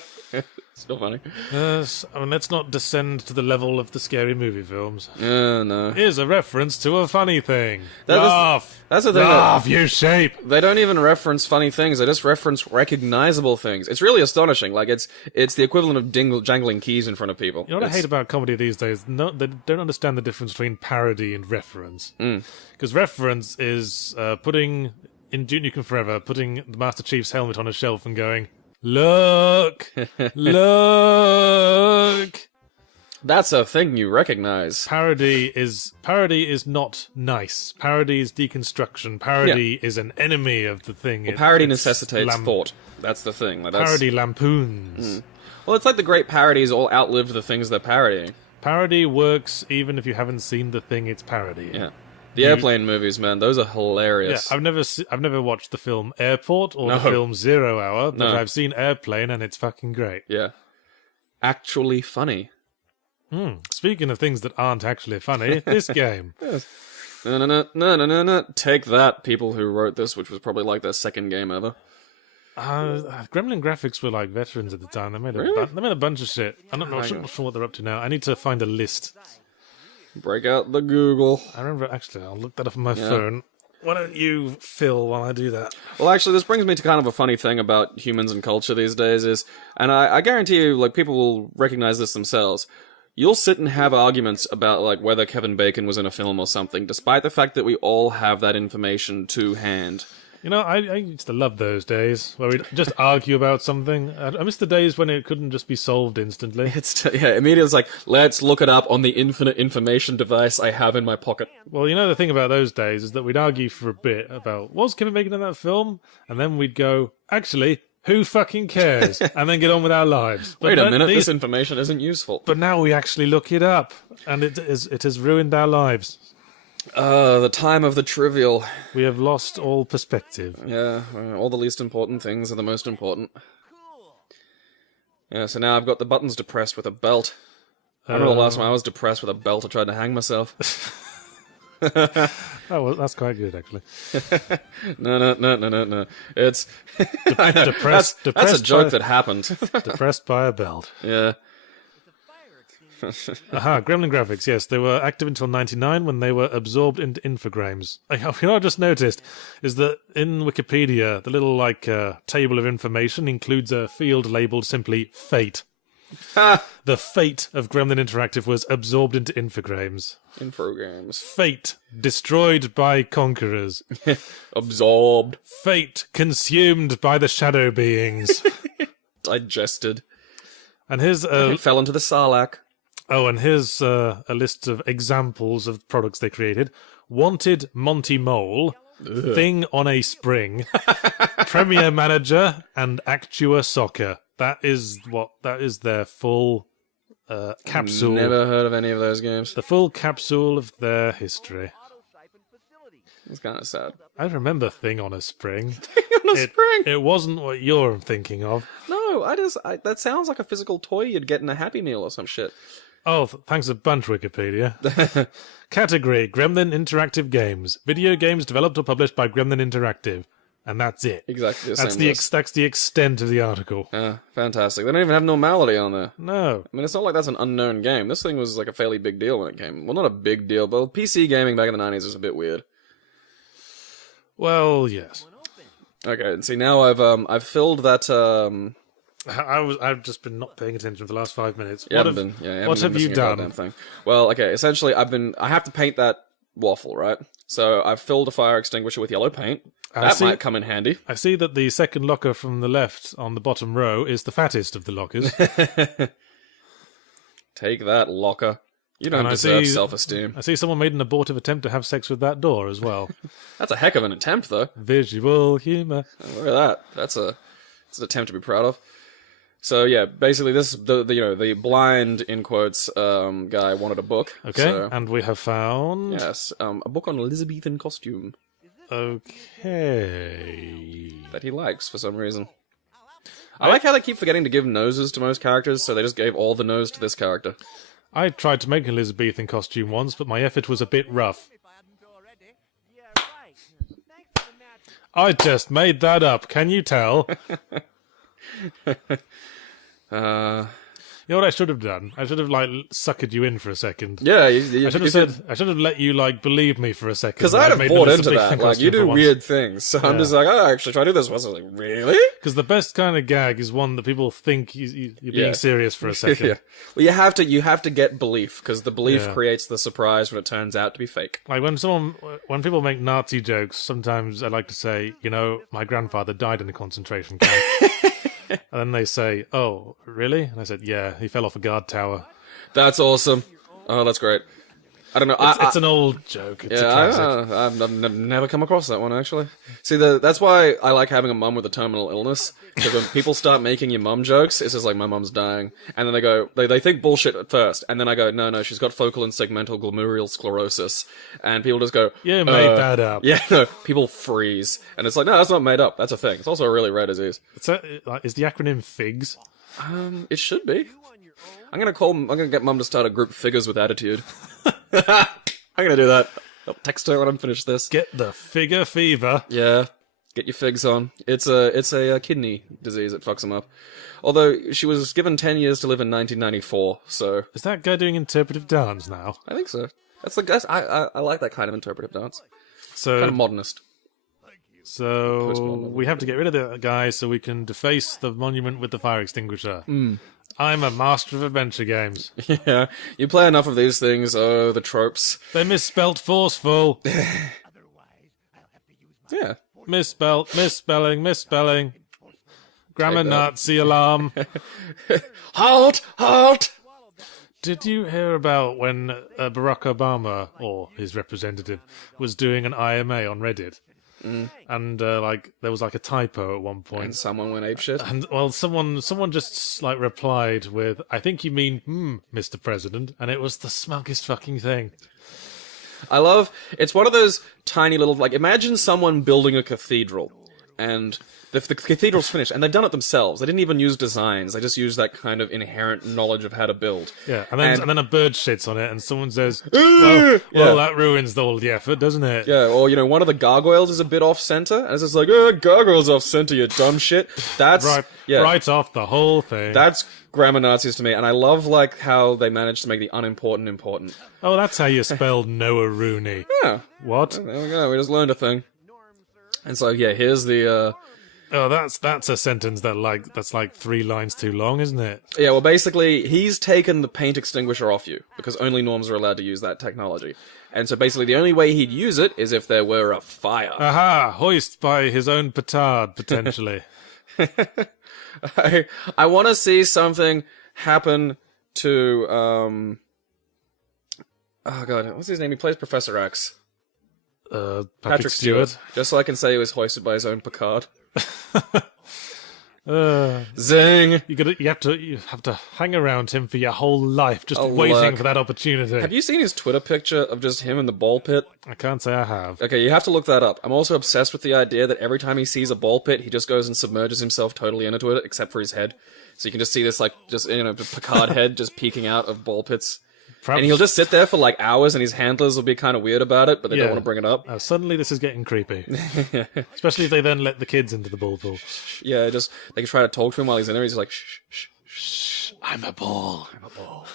Still funny. Yes, I mean, let's not descend to the level of the scary movie films. No. Here's a reference to a funny thing. That's the thing. Laugh, you shape! They don't even reference funny things. They just reference recognizable things. It's really astonishing. Like it's the equivalent of jangling keys in front of people. You know what I hate about comedy these days? No, they don't understand the difference between parody and reference. Because reference is putting, in Duke Nukem Forever, putting the Master Chief's helmet on a shelf and going, look! Look! That's a thing you recognize. Parody is not nice. Parody is deconstruction. Parody is an enemy of the thing. Well, parody necessitates thought. That's the thing. Like, that's... Parody lampoons. Well, it's like the great parodies all outlived the things they're parodying. Parody works even if you haven't seen the thing it's parodying. Yeah. The airplane movies, man, those are hilarious. Yeah, I've never watched the film Airport or the film 0 Hour, but I've seen Airplane and it's fucking great. Yeah. Actually funny. Speaking of things that aren't actually funny, this game. Yes. No. Take that, people who wrote this, which was probably like their second game ever. Gremlin Graphics were like veterans at the time. They made they made a bunch of shit. I'm not sure what they're up to now. I need to find a list. Break out the Google. I remember, actually, I'll look that up on my phone. Why don't you fill while I do that? Well, actually, this brings me to kind of a funny thing about humans and culture these days is, and I guarantee you, like, people will recognize this themselves. You'll sit and have arguments about, like, whether Kevin Bacon was in a film or something, despite the fact that we all have that information to hand. You know, I used to love those days where we'd just argue about something. I miss the days when it couldn't just be solved instantly. Immediately it's like, let's look it up on the infinite information device I have in my pocket. Well, you know, the thing about those days is that we'd argue for a bit about, was Kevin Bacon in that film? And then we'd go, actually, who fucking cares? And then get on with our lives. But wait a minute, this information isn't useful. But now we actually look it up, and it has ruined our lives. The time of the trivial. We have lost all perspective. Yeah, all the least important things are the most important. Yeah, so now I've got the buttons depressed with a belt. I remember the last time I was depressed with a belt, I tried to hang myself. Oh, well, that's quite good, actually. No. It's... Depressed that's a joke that happened. Depressed by a belt. Yeah. Gremlin Graphics, yes. They were active until 1999 when they were absorbed into Infogrames. You know what I just noticed is that in Wikipedia, the little, table of information includes a field labelled simply Fate. The fate of Gremlin Interactive was absorbed into Infogrames. Infogrames. Fate, destroyed by conquerors. Absorbed. Fate, consumed by the shadow beings. Digested. And here's It fell into the Sarlacc. Oh, and here's a list of examples of products they created. Wanted Monty Mole, Thing on a Spring, Premier Manager, and Actua Soccer. That is their full capsule. Never heard of any of those games. The full capsule of their history. It's kind of sad. I remember Thing on a Spring. Thing on a Spring? It wasn't what you're thinking of. No, that sounds like a physical toy you'd get in a Happy Meal or some shit. Oh, thanks a bunch, Wikipedia. Category, Gremlin Interactive Games. Video games developed or published by Gremlin Interactive. And that's it. Exactly the same list. That's the extent of the article. Fantastic. They don't even have Normality on there. No. I mean, it's not like that's an unknown game. This thing was like a fairly big deal when it came. Well, not a big deal, but PC gaming back in the 90s was a bit weird. Well, yes. Okay, and see, now I've filled that, I've just been not paying attention for the last 5 minutes. What have you done? Thing. Well, okay, essentially, I have to paint that waffle, right? So I've filled a fire extinguisher with yellow paint. That might come in handy. I see that the second locker from the left on the bottom row is the fattest of the lockers. Take that, locker. You don't deserve self-esteem. I see someone made an abortive attempt to have sex with that door as well. That's a heck of an attempt, though. Visual humour. Look at that. That's an attempt to be proud of. So yeah, basically the blind in quotes guy wanted a book. Okay, so, and we have found a book on Elizabethan costume. Okay. That he likes for some reason. I like how they keep forgetting to give noses to most characters, so they just gave all the nose to this character. I tried to make an Elizabethan costume once, but my effort was a bit rough. I just made that up, can you tell? You know what I should have done? I should have, suckered you in for a second. Yeah, I should have let you, let me for a second. Because I'd have bought into that. You do weird things. So I'm just like, oh, actually, try to do this once. I was like, really? Because the best kind of gag is one that people think you're being serious for a second. Yeah. Well, you have to get belief, because the belief creates the surprise when it turns out to be fake. Like, when people make Nazi jokes, sometimes I like to say, my grandfather died in a concentration camp. And then they say, oh, really? And I said, yeah, he fell off a guard tower. That's awesome. Oh, that's great. I don't know. It's an old joke. It's a classic. I've never come across that one, actually. See, that's why I like having a mum with a terminal illness. Because when people start making your mum jokes, it's just like, my mum's dying. And then they go, they think bullshit at first. And then I go, no, she's got focal and segmental glomerular sclerosis. And people just go, you made that up. Yeah, no, people freeze. And it's like, no, that's not made up. That's a thing. It's also a really rare disease. Is the acronym FIGS? It should be. I'm gonna get mum to start a group Figures with Attitude. I'm gonna do that. I'll text her when I'm finished this. Get the figure fever. Yeah. Get your figs on. It's a kidney disease that fucks them up. Although, she was given 10 years to live in 1994, so... Is that guy doing interpretive dance now? I think so. I like that kind of interpretive dance. So, kind of modernist. So, we have to get rid of the guy so we can deface the monument with the fire extinguisher. I'm a master of adventure games. Yeah, you play enough of these things, the tropes. They misspelt forceful. Yeah. Misspelling. Grammar Nazi alarm. Halt! Did you hear about when Barack Obama, or his representative, was doing an IMA on Reddit? And there was a typo at one point. And someone went apeshit. And someone just replied with, "I think you mean Mr. President," and it was the smuggest fucking thing. It's one of those tiny little, imagine someone building a cathedral, and the cathedral's finished, and they've done it themselves. They didn't even use designs, they just used that kind of inherent knowledge of how to build. Yeah, and then a bird shits on it, and someone says, well, that ruins all the effort, doesn't it? Yeah, or, one of the gargoyles is a bit off-center, and it's just like, gargoyles off-center, you dumb shit. That's... Right off the whole thing. That's grammar Nazis to me, and I love, how they managed to make the unimportant important. Oh, that's how you spell Noah Rooney. Yeah. What? There we go, we just learned a thing. And so, yeah, here's the, Oh, that's a sentence that's 3 lines too long, isn't it? Yeah, well, basically, he's taken the paint extinguisher off you, because only norms are allowed to use that technology. And so basically, the only way he'd use it is if there were a fire. Aha! Hoist by his own petard, potentially. I want to see something happen to, oh god, what's his name? He plays Professor X. Patrick Stewart. Just so I can say he was hoisted by his own Picard. Zing! You have to hang around him for your whole life, just waiting for that opportunity. Have you seen his Twitter picture of just him in the ball pit? I can't say I have. Okay, you have to look that up. I'm also obsessed with the idea that every time he sees a ball pit, he just goes and submerges himself totally into it, except for his head. So you can just see this, Picard head just peeking out of ball pits. And he'll just sit there for like hours, and his handlers will be kind of weird about it, but they don't want to bring it up. Suddenly this is getting creepy. Especially if they then let the kids into the ball pool. Yeah, just they can try to talk to him while he's in there. He's like, shh, shh, shh, I'm a ball. I'm a ball.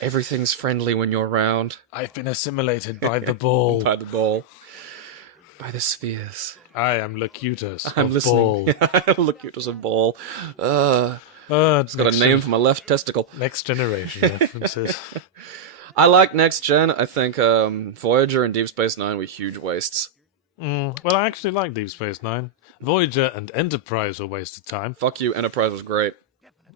Everything's friendly when you're around. I've been assimilated by the ball. By the ball. By the spheres. I am Locutus I'm of listening. ball. Locutus of ball. It's got a name for my left testicle. Next generation references. I like Next Gen. I think Voyager and Deep Space Nine were huge wastes. Well, I actually like Deep Space Nine. Voyager and Enterprise were wasted time. Fuck you, Enterprise was great.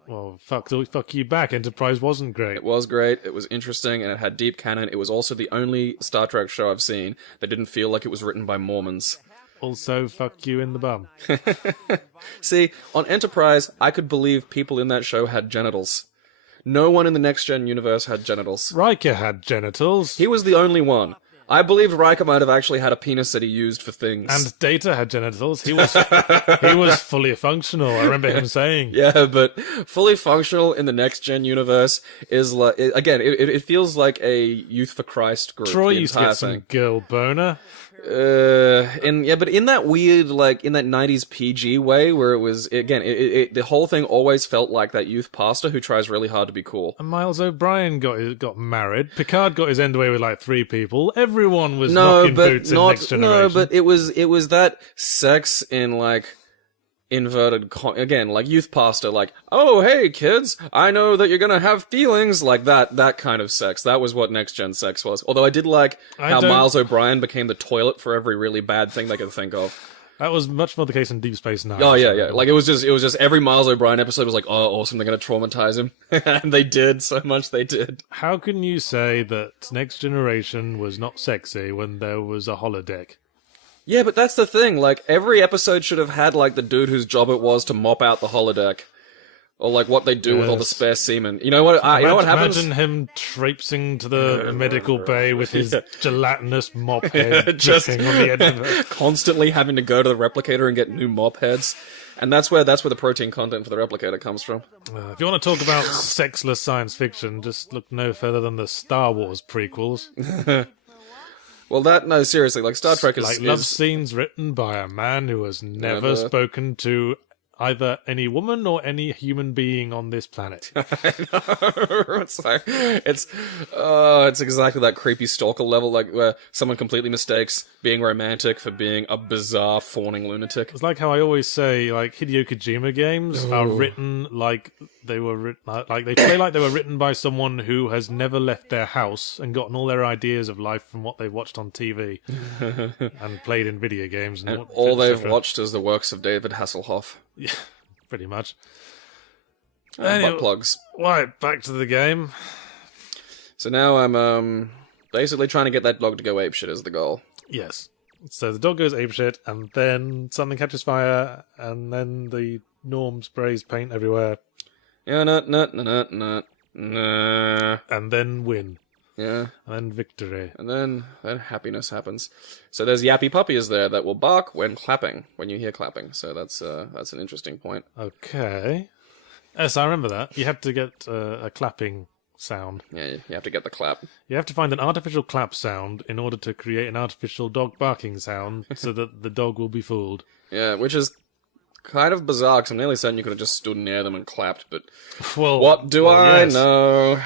Well, fuck you back. Enterprise wasn't great. It was great, it was interesting, and it had deep canon. It was also the only Star Trek show I've seen that didn't feel like it was written by Mormons. Also, fuck you in the bum. See, on Enterprise, I could believe people in that show had genitals. No one in the Next Gen universe had genitals. Riker had genitals. He was the only one. I believe Riker might have actually had a penis that he used for things. And Data had genitals. He was fully functional. I remember him saying. Yeah, but fully functional in the Next Gen universe is like, again, it feels like a Youth for Christ group. Troy used to get some girl boner. But in that weird, like, in that 90s PG way, where it was, again, the whole thing always felt like that youth pastor who tries really hard to be cool. And Miles O'Brien got married. Picard got his end away with like 3 people. Everyone was knocking boots in Next Generation. No, but it was that sex in, like, inverted, again, like youth pastor, like, oh, hey, kids, I know that you're gonna have feelings, like that kind of sex. That was what Next Gen sex was. Although I did like how Miles O'Brien became the toilet for every really bad thing they could think of. That was much more the case in Deep Space Nine. Oh, yeah. Like, it was just every Miles O'Brien episode was like, oh, awesome, they're gonna traumatize him. And they did, so much they did. How can you say that Next Generation was not sexy when there was a holodeck? Yeah, but that's the thing, like, every episode should have had, like, the dude whose job it was to mop out the holodeck. Or, like, what they do with all the spare semen. You know what, you know what happens? Imagine him traipsing to the medical bay with his gelatinous mop head just dripping on the edge of it. Constantly having to go to the replicator and get new mop heads. And that's where the protein content for the replicator comes from. If you want to talk about sexless science fiction, just look no further than the Star Wars prequels. Well, no, seriously, like, Star Trek is... Like love scenes written by a man who has never spoken to either any woman or any human being on this planet. I know. It's exactly that creepy stalker level, like, where someone completely mistakes being romantic for being a bizarre, fawning lunatic. It's like how I always say, like, Hideo Kojima games are written like they were written, like they play like they were written by someone who has never left their house and gotten all their ideas of life from what they've watched on TV and played in video games. And all they've watched is the works of David Hasselhoff. Yeah, pretty much. Butt plugs. Right, back to the game. So now I'm basically trying to get that dog to go apeshit is the goal. Yes. So the dog goes apeshit, and then something catches fire, and then the Norm sprays paint everywhere. Yeah, and then win. Yeah. And then victory. And then happiness happens. So there's yappy puppies there that will bark when clapping, when you hear clapping. So that's an interesting point. Okay. Yes, I remember that. You have to get a clapping sound. Yeah, you have to get the clap. You have to find an artificial clap sound in order to create an artificial dog barking sound so that the dog will be fooled. Yeah, which is kind of bizarre, because I'm nearly certain you could have just stood near them and clapped, but well, what do I know?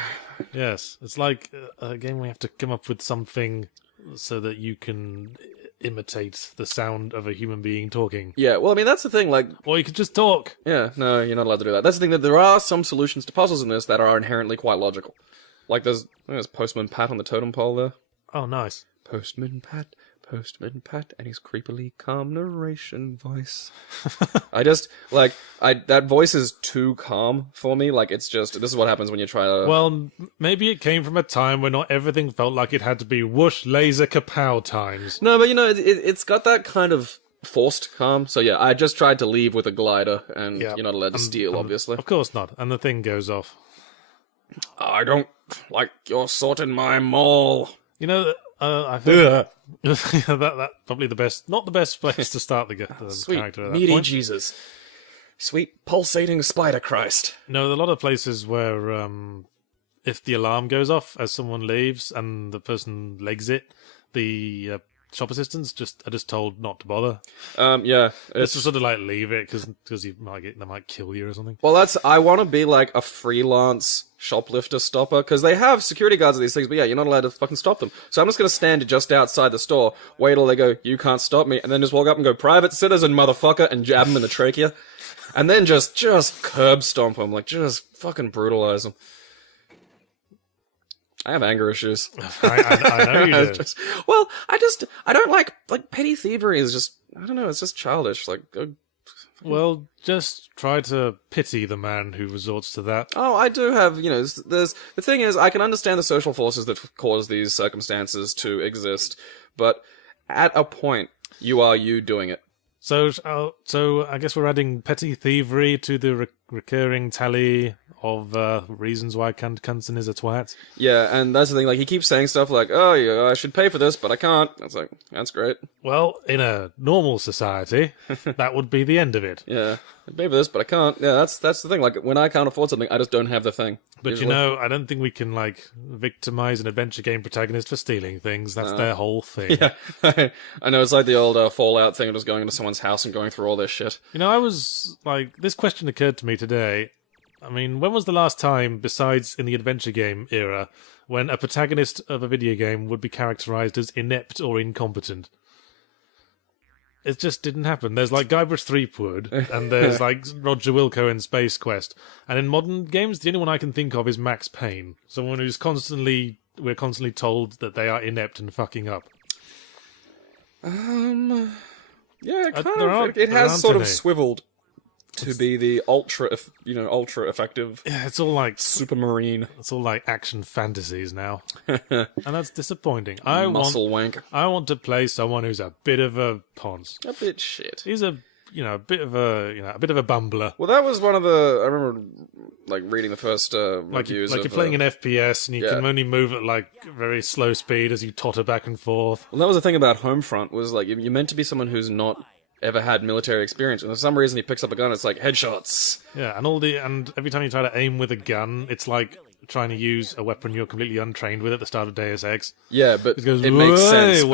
Yes, it's like a game where you have to come up with something so that you can imitate the sound of a human being talking. Yeah, well, I mean, that's the thing, like... Or you could just talk. Yeah, no, you're not allowed to do that. That's the thing, that there are some solutions to puzzles in this that are inherently quite logical. Like, there's Postman Pat on the totem pole there. Oh, nice. Postman Pat, and his creepily calm narration voice. That voice is too calm for me. Like, it's just, this is what happens when you try to... Well, maybe it came from a time where not everything felt like it had to be whoosh, laser, kapow times. No, but, you know, it's got that kind of forced calm. So, yeah, I just tried to leave with a glider, and you're not allowed to steal, obviously. Of course not, and the thing goes off. I don't like your sort in my mall. You know... I think that probably the best, not the best place to start the sweet, character at that meaty point. Jesus. Sweet, pulsating Spider Christ. No, there are a lot of places where if the alarm goes off as someone leaves and the person legs it, the shop assistants are just told not to bother. Yeah. It's just sort of like leave it because they might kill you or something. Well, I want to be like a freelance shoplifter stopper, because they have security guards at these things, but yeah, you're not allowed to fucking stop them. So I'm just going to stand just outside the store, wait till they go, you can't stop me, and then just walk up and go, private citizen, motherfucker, and jab them in the trachea. And then just curb stomp them, like, just fucking brutalize them. I have anger issues. I know you do. I don't like petty thievery is just, I don't know, it's just childish. Like, well, just try to pity the man who resorts to that. oh, I do have, the thing is, I can understand the social forces that cause these circumstances to exist, but at a point, you are you doing it. So I guess we're adding petty thievery to the recurring tally of reasons why Knutson is a twat. Yeah, and that's the thing, like, he keeps saying stuff like, oh, yeah, I should pay for this, but I can't. It's like, that's great. Well, in a normal society, that would be the end of it. Yeah, I pay for this, but I can't. Yeah, that's the thing, like, when I can't afford something, I just don't have the thing. But usually. I don't think we can, like, victimize an adventure game protagonist for stealing things. That's their whole thing. Yeah, I know, it's like the old Fallout thing of just going into someone's house and going through all their shit. I was, like, this question occurred to me today. I mean, when was the last time, besides in the adventure game era, when a protagonist of a video game would be characterized as inept or incompetent? It just didn't happen. There's, like, Guybrush Threepwood, and there's, like, Roger Wilco in Space Quest. And in modern games, the only one I can think of is Max Payne. Someone who's we're constantly told that they are inept and fucking up. Yeah, it has sort of swiveled to be the ultra effective. Yeah, it's all like Supermarine. It's all like action fantasies now, and that's disappointing. I want to play someone who's a bit of a ponce, a bit shit. He's a bit of a bumbler. Well, that was one of the. I remember like reading the first reviews. You're playing an FPS and you can only move at like very slow speed as you totter back and forth. Well, that was the thing about Homefront was like you're meant to be someone who's not ever had military experience, and for some reason he picks up a gun, it's like headshots. Yeah, and every time you try to aim with a gun, it's like trying to use a weapon you're completely untrained with at the start of Deus Ex. Yeah, but it makes sense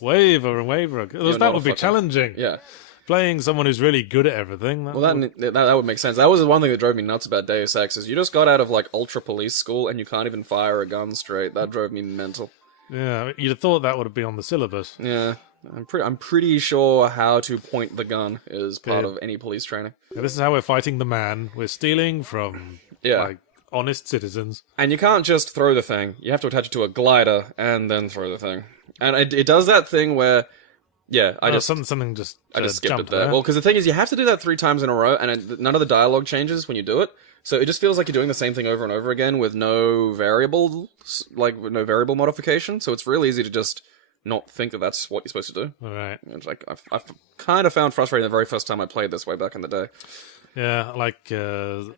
waver and waver. That would be challenging. Yeah. Playing someone who's really good at everything. That would make sense. That was one thing that drove me nuts about Deus Ex, is you just got out of like ultra police school and you can't even fire a gun straight. That drove me mental. Yeah, you'd have thought that would have been on the syllabus. Yeah. I'm pretty sure how to point the gun is part of any police training. Yeah, this is how we're fighting the man. We're stealing from like honest citizens. And you can't just throw the thing. You have to attach it to a glider and then throw the thing. And it does that thing where, I just skipped it there. Well, because the thing is, you have to do that 3 times in a row, and none of the dialogue changes when you do it. So it just feels like you're doing the same thing over and over again with no variable modification. So it's really easy to just not think that that's what you're supposed to do. All right. It's like I've kind of found frustrating the very first time I played this way back in the day. Yeah, like the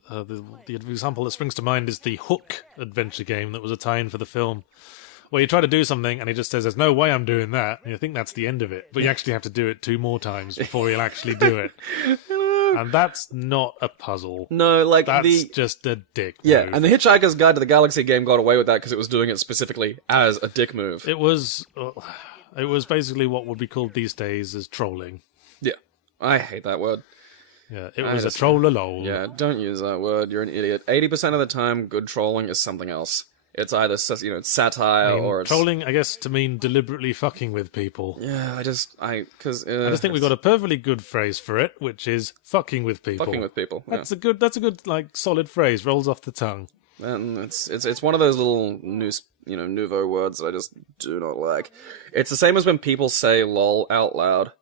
example that springs to mind is the Hook adventure game that was a tie-in for the film, where you try to do something and he just says, "There's no way I'm doing that," and you think that's the end of it, but you actually have to do it 2 more times before you'll actually do it. And that's not a puzzle. No, like that's just a dick move. Yeah, and the Hitchhiker's Guide to the Galaxy game got away with that because it was doing it specifically as a dick move. It was basically what would be called these days as trolling. Yeah, I hate that word. Yeah, it was a troll-a-lol. Yeah, don't use that word. You're an idiot. 80% of the time, good trolling is something else. It's either it's satire or it's trolling. I guess to mean deliberately fucking with people. Yeah, I just think we've got a perfectly good phrase for it, which is fucking with people. Fucking with people. Yeah. That's a good like solid phrase. Rolls off the tongue. And it's one of those little nouveau words that I just do not like. It's the same as when people say "lol" out loud.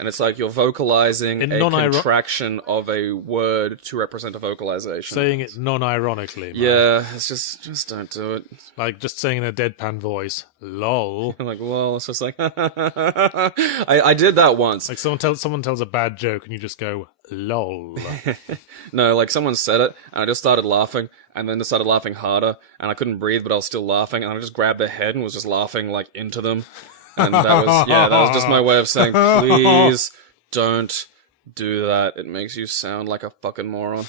And it's like you're vocalizing a contraction of a word to represent a vocalization. Saying it non-ironically. Man. Yeah, it's just don't do it. Like just saying in a deadpan voice, "lol." Like, lol. It's just like, I did that once. Like someone tells a bad joke and you just go, "lol." No, like someone said it and I just started laughing and then I started laughing harder and I couldn't breathe but I was still laughing and I just grabbed their head and was just laughing like into them. And that was just my way of saying, please don't do that. It makes you sound like a fucking moron.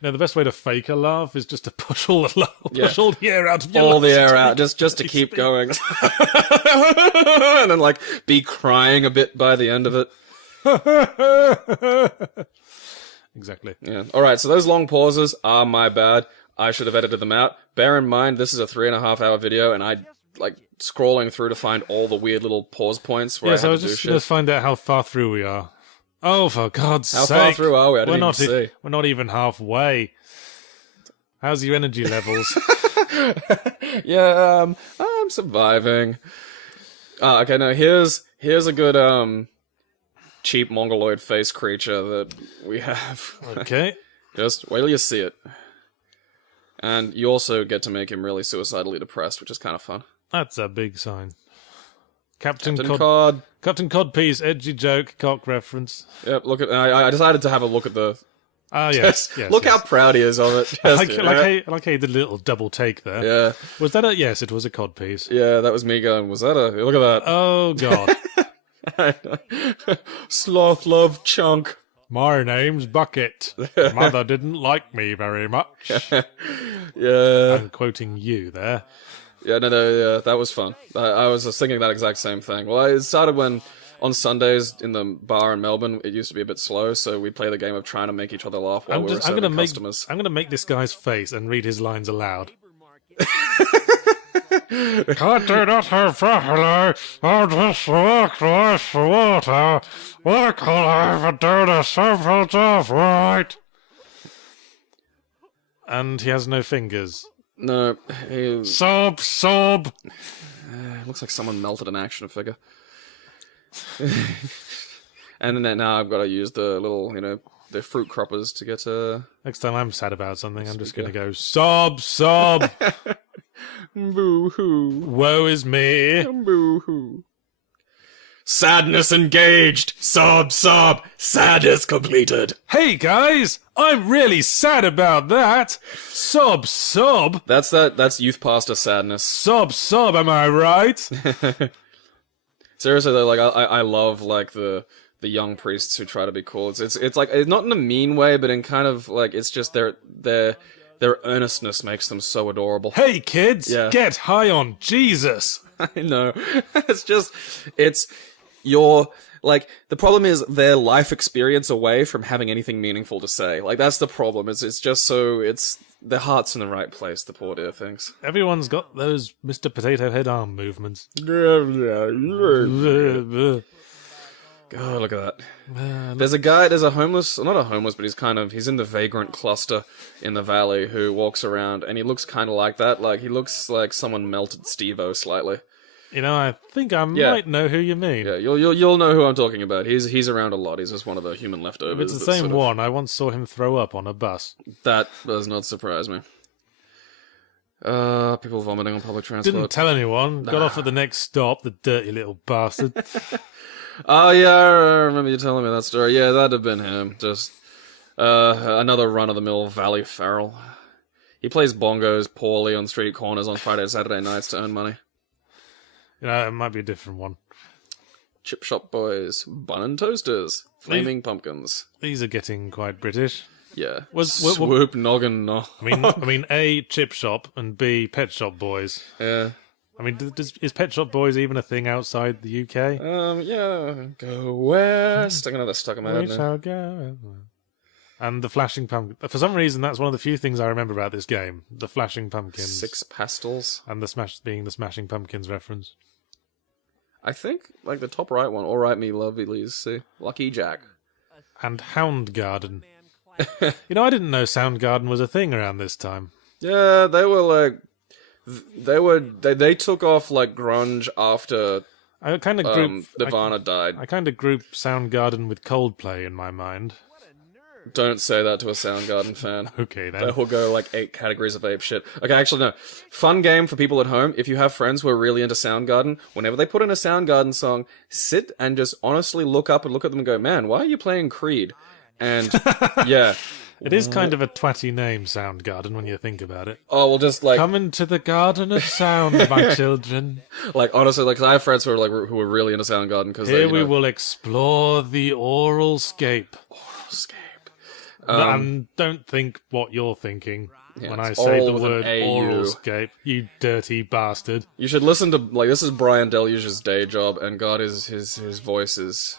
No, the best way to fake a laugh is just to push all the push all the air out of your all lungs. the air out, just to keep going. And then, like, be crying a bit by the end of it. Exactly. Yeah. Alright, so those long pauses are my bad. I should have edited them out. Bear in mind, this is a 3.5 hour video, and I, like, scrolling through to find all the weird little pause points where I had I to was do just shit. going to find out how far through we are. Oh, for God's sake. How far through are we? I didn't even see. We're not even halfway. How's your energy levels? Yeah, I'm surviving. Okay, now here's a good, cheap mongoloid face creature that we have. Okay. Just wait till you see it. And you also get to make him really suicidally depressed, which is kind of fun. That's a big sign. Captain Cod. Captain Codpiece, edgy joke, cock reference. Yep, look at. I decided to have a look at the. Ah, yes. Look how proud he is of it. Just, like how he did a little double take there. Yeah. Was that a... Yes, it was a codpiece. Yeah, that was me going, was that a... Look at that. Oh, God. Sloth love chunk. My name's Bucket. Mother didn't like me very much. Yeah. I'm quoting you there. Yeah, no, that was fun. I was thinking that exact same thing. Well, it started when, on Sundays in the bar in Melbourne, it used to be a bit slow, so we'd play the game of trying to make each other laugh while we were serving customers. I'm going to make this guy's face and read his lines aloud. I do not have properly. I just work with water. Why can't I ever do the simple stuff right? And he has no fingers. No, he... Sob. looks like someone melted an action figure. And then now I've got to use the little, the fruit croppers to get Next time I'm sad about something, I'm just going to go, sob. Boo-hoo. Woe is me. Boo-hoo. Sadness engaged. Sob. Sadness completed. Hey guys, I'm really sad about that. Sob. That's youth pastor sadness. Sob, am I right? Seriously though, like I love like the young priests who try to be cool. It's like it's not in a mean way, but in kind of like it's just their earnestness makes them so adorable. Hey kids, Yeah. get high on Jesus. I know. It's your, like, the problem is their life experience away from having anything meaningful to say. Like, that's the problem. It's just so, their heart's in the right place, the poor dear things. Everyone's got those Mr. Potato Head arm movements. God, look at that. There's a homeless, not a homeless, but he's in the vagrant cluster in the valley who walks around, and he looks kind of like that. Like, he looks like someone melted Steve-O slightly. I think I might know who you mean. Yeah, you'll know who I'm talking about. He's around a lot. He's just one of the human leftovers. If it's the same one, I once saw him throw up on a bus. That does not surprise me. People vomiting on public transport. Didn't tell anyone. Got off at the next stop, the dirty little bastard. Oh yeah, I remember you telling me that story. Yeah, that'd have been him. Just another run-of-the-mill Valley Feral. He plays bongos poorly on street corners on Friday and Saturday nights to earn money. It might be a different one. Chip Shop Boys, Bun and Toasters, Flaming Pumpkins. These are getting quite British. Yeah. Swoop, noggin, no. I mean, A, Chip Shop, and B, Pet Shop Boys. Yeah. I mean, is Pet Shop Boys even a thing outside the UK? Yeah. Go west. I'm gonna have that stuck in my head now. Shall go. And the Flashing Pumpkin. For some reason, that's one of the few things I remember about this game. The Flashing Pumpkins. 6 pastels. And the Smashing Pumpkins reference. I think, like, the top right one, All Right Me Lovelies, see? Lucky Jack. And Hound Garden. I didn't know Soundgarden was a thing around this time. Yeah, they were, like... They took off, like, grunge after I kind of group Nirvana died. I kind of group Soundgarden with Coldplay in my mind. Don't say that to a Soundgarden fan. Okay, then. They will go, like, 8 categories of ape shit. Okay, actually, no. Fun game for people at home. If you have friends who are really into Soundgarden, whenever they put in a Soundgarden song, sit and just honestly look up and look at them and go, man, why are you playing Creed? And, yeah. It is kind of a twatty name, Soundgarden, when you think about it. Oh, well, just, like... Come into the garden of sound, my children. Like, honestly, like, 'cause I have friends who are really into Soundgarden, because Here we will explore the oral scape. Oral scape. And don't think what you're thinking when I it's say all the with an word AU. oralscape. You dirty bastard. You should listen to, like, this is Brian Deluge's day job, and God, his voice is...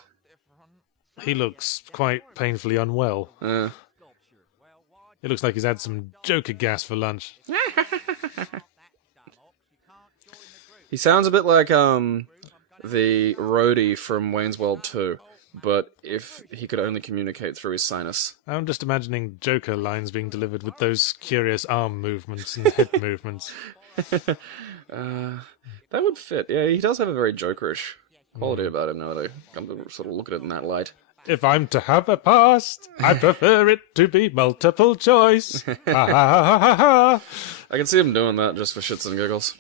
He looks quite painfully unwell. It looks like he's had some Joker gas for lunch. He sounds a bit like, the roadie from Wayne's World 2, but if he could only communicate through his sinus. I'm just imagining Joker lines being delivered with those curious arm movements and head movements. That would fit. Yeah, he does have a very Jokerish quality about him now that I come to sort of look at it in that light. If I'm to have a past, I prefer it to be multiple choice. Ha ha ha ha ha. I can see him doing that just for shits and giggles.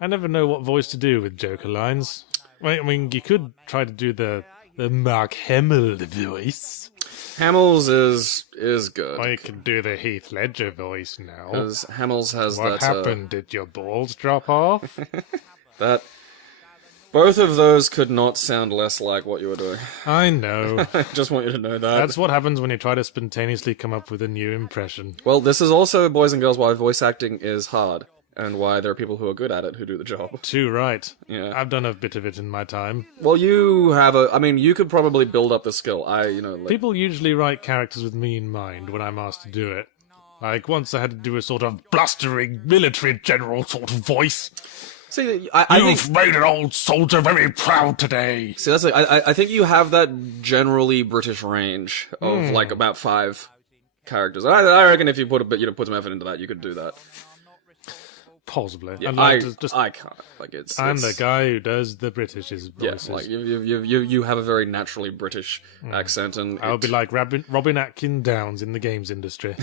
I never know what voice to do with Joker lines. I mean, you could try to do the Mark Hamill voice. Hamill's is good. Or you could do the Heath Ledger voice now. Because Hamill's has What that... happened? Did your balls drop off? That... Both of those could not sound less like what you were doing. I know. I just want you to know that. That's what happens when you try to spontaneously come up with a new impression. Well, this is also, boys and girls, why voice acting is hard. And why there are people who are good at it who do the job. Too right. Yeah. I've done a bit of it in my time. Well, you have I mean, you could probably build up the skill. Like... People usually write characters with me in mind when I'm asked to do it. Like, once I had to do a sort of blustering military general sort of voice. See, I You've think... made an old soldier very proud today. See, that's like, I think you have that generally British range of, like, about 5 characters. I reckon if you put some effort into that, you could do that. Possibly. Yeah, I can't. Like, I'm the guy who does the British's voices. Yeah, like, you have a very naturally British accent, and... I'll be like Robin Atkin Downs in the games industry.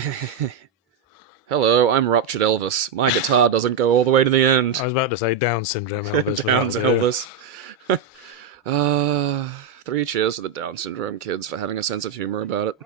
Hello, I'm Ruptured Elvis. My guitar doesn't go all the way to the end. I was about to say Down syndrome Elvis. Down Elvis. 3 cheers to the Down syndrome kids for having a sense of humor about it.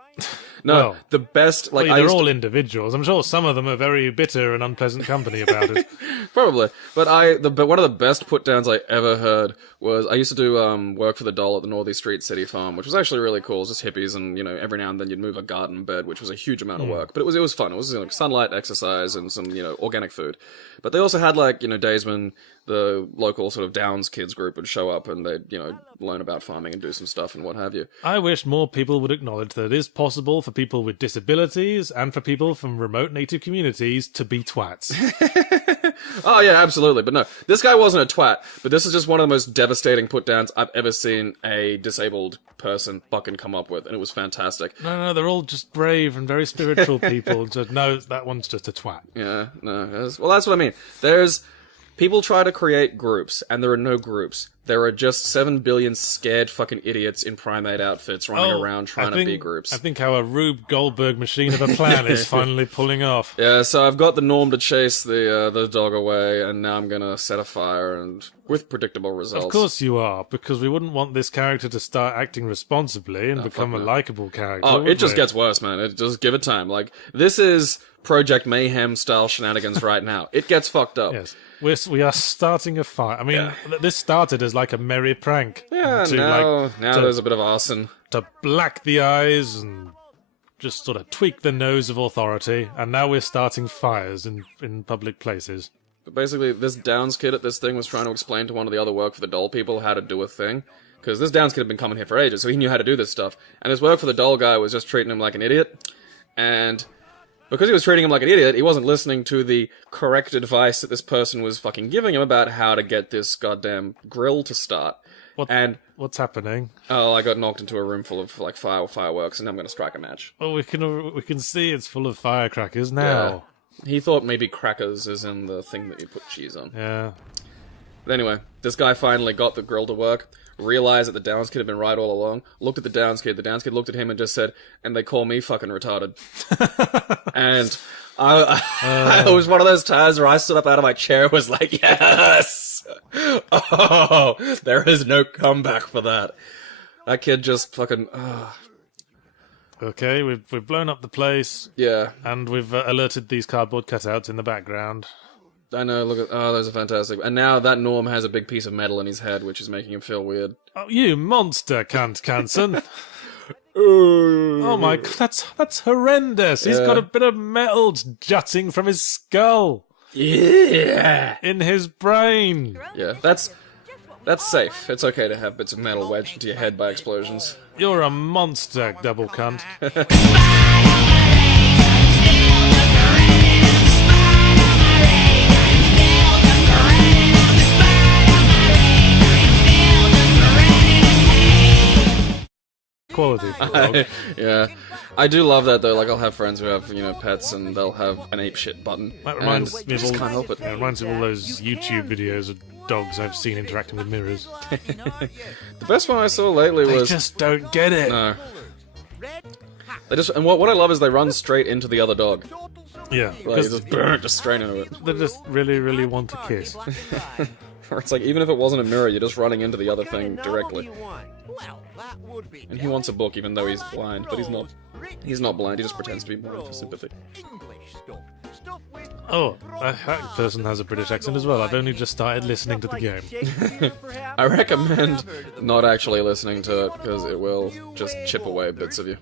No, Well, the best... Like, they're all individuals. I'm sure some of them are very bitter and unpleasant company about it. Probably. But one of the best put-downs I ever heard was, I used to do work for the doll at the Northey Street City Farm, which was actually really cool. It was just hippies, and, every now and then you'd move a garden bed, which was a huge amount of work. But it was fun. It was, sunlight, exercise, and some, organic food. But they also had, like, days when the local sort of Downs kids group would show up and they'd, learn about farming and do some stuff and what have you. I wish more people would acknowledge that it is possible for people with disabilities and for people from remote native communities to be twats. Oh, yeah, absolutely. But no, this guy wasn't a twat, but this is just one of the most devastating put-downs I've ever seen a disabled person fucking come up with, and it was fantastic. No, they're all just brave and very spiritual people. Just, no, that one's just a twat. Yeah, no. Well, that's what I mean. People try to create groups, and there are no groups. There are just 7 billion scared fucking idiots in primate outfits running around trying to be groups. I think our Rube Goldberg machine of a plan is finally pulling off. Yeah, so I've got the norm to chase the dog away, and now I'm gonna set a fire, and with predictable results. Of course you are, because we wouldn't want this character to start acting responsibly and become a likable character. Oh, it just gets worse, man. Just give it time. Like, this is Project Mayhem style shenanigans right now. It gets fucked up. Yes. We are starting a fight. I mean, this started as like a merry prank. Yeah, now there's a bit of arson. To black the eyes and just sort of tweak the nose of authority, and now we're starting fires in public places. But basically, this Downs kid at this thing was trying to explain to one of the other work for the doll people how to do a thing. Because this Downs kid had been coming here for ages, so he knew how to do this stuff. And his work for the doll guy was just treating him like an idiot. And because he was treating him like an idiot, he wasn't listening to the correct advice that this person was fucking giving him about how to get this goddamn grill to start. What's happening? Oh, I got knocked into a room full of like fireworks, and I'm going to strike a match. Oh, we can see it's full of firecrackers now. Yeah. He thought maybe crackers is in the thing that you put cheese on. Yeah. But anyway, this guy finally got the grill to work, realized that the Downs kid had been right all along, looked at the Downs kid looked at him and just said, and they call me fucking retarded. And it was one of those times where I stood up out of my chair and was like, yes! Oh, there is no comeback for that. That kid just fucking... Okay, we've blown up the place. Yeah. And we've alerted these cardboard cutouts in the background. I know, look at... Oh, those are fantastic. And now that Norm has a big piece of metal in his head, which is making him feel weird. Oh, you monster, cunt, Knutson. Oh my god, that's horrendous. He's got a bit of metal jutting from his skull. Yeah. In his brain. Yeah, that's safe. It's okay to have bits of metal wedged into your head by explosions. You're a monster, double cunt. Quality for a dog. Yeah. I do love that though, like I'll have friends who have, pets and they'll have an apeshit button. That reminds me of just can't help it. It reminds me of all those YouTube videos of dogs I've seen interacting with mirrors. The best one I saw lately was... They just don't get it. No. And what I love is they run straight into the other dog. Yeah. Like, just straight into it. They just really, really want to kiss. Or it's like, even if it wasn't a mirror, you're just running into the other thing directly. And he wants a book, even though he's blind, but he's not. He's not blind, he just pretends to be blind for sympathy. Oh, that person has a British accent as well. I've only just started listening to the game. I recommend not actually listening to it, because it will just chip away bits of you.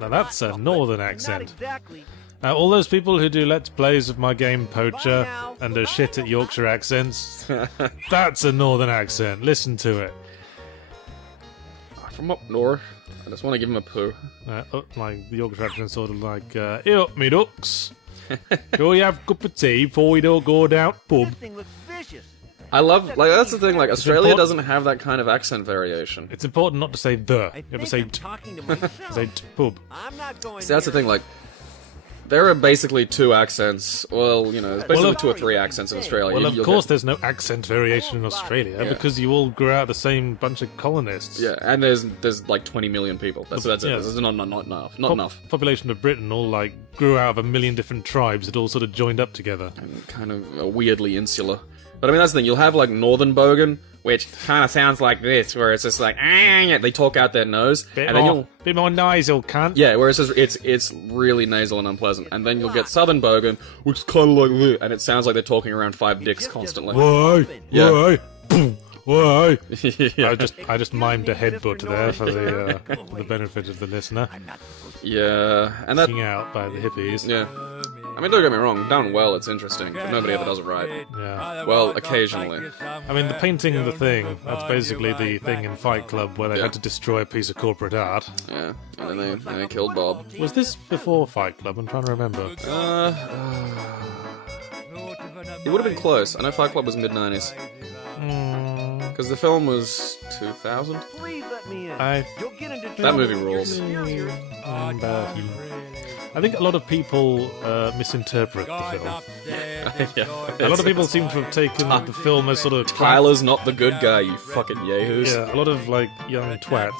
Now that's a northern accent. Now, all those people who do Let's Plays of my game Poacher and are shit at Yorkshire accents, that's a northern accent. Listen to it. From up north, I just want to give him a poo. Like, the Yorkshire accent sort of like, here up, me ducks. Go you have a cup of tea before we don't go down pub. I love, like, that's the thing, like, Australia doesn't have that kind of accent variation. It's important not to say the. You have to say say pub. See, that's the thing, like, there are basically two accents. Well, there's basically 2 or 3 accents in Australia. Well, of course there's no accent variation in Australia, because you all grew out of the same bunch of colonists. Yeah, and there's like 20 million people. That's it. Yeah. This is not enough. Not enough. Population of Britain all, like, grew out of a million different tribes that all sort of joined up together. And kind of weirdly insular. But I mean, that's the thing. You'll have, like, Northern Bogan, which kind of sounds like this, where it's just like, they talk out their nose, and then you'll... Bit more nasal, cunt. Yeah, whereas it's really nasal and unpleasant. And then you'll get Southern Bogan, which is kind of like this, and it sounds like they're talking around 5 dicks constantly. Why? Yeah. Why? Why? Yeah. I just mimed a headbutt there for the benefit of the listener. Yeah, and that... Taking out by the hippies. Yeah. I mean, don't get me wrong, done well, it's interesting, but nobody ever does it right. Yeah. Well, occasionally. I mean, the painting the thing, that's basically the thing in Fight Club where they had to destroy a piece of corporate art. Yeah, and then they killed Bob. Was this before Fight Club? I'm trying to remember. It would have been close. I know Fight Club was mid-90s. Because the film was 2000? That movie rules. I think a lot of people misinterpret the film. Yeah. A lot of people seem to have taken the film as sort of... Tyler's not the good guy, you fucking yahoos. Yeah, a lot of, like, young twats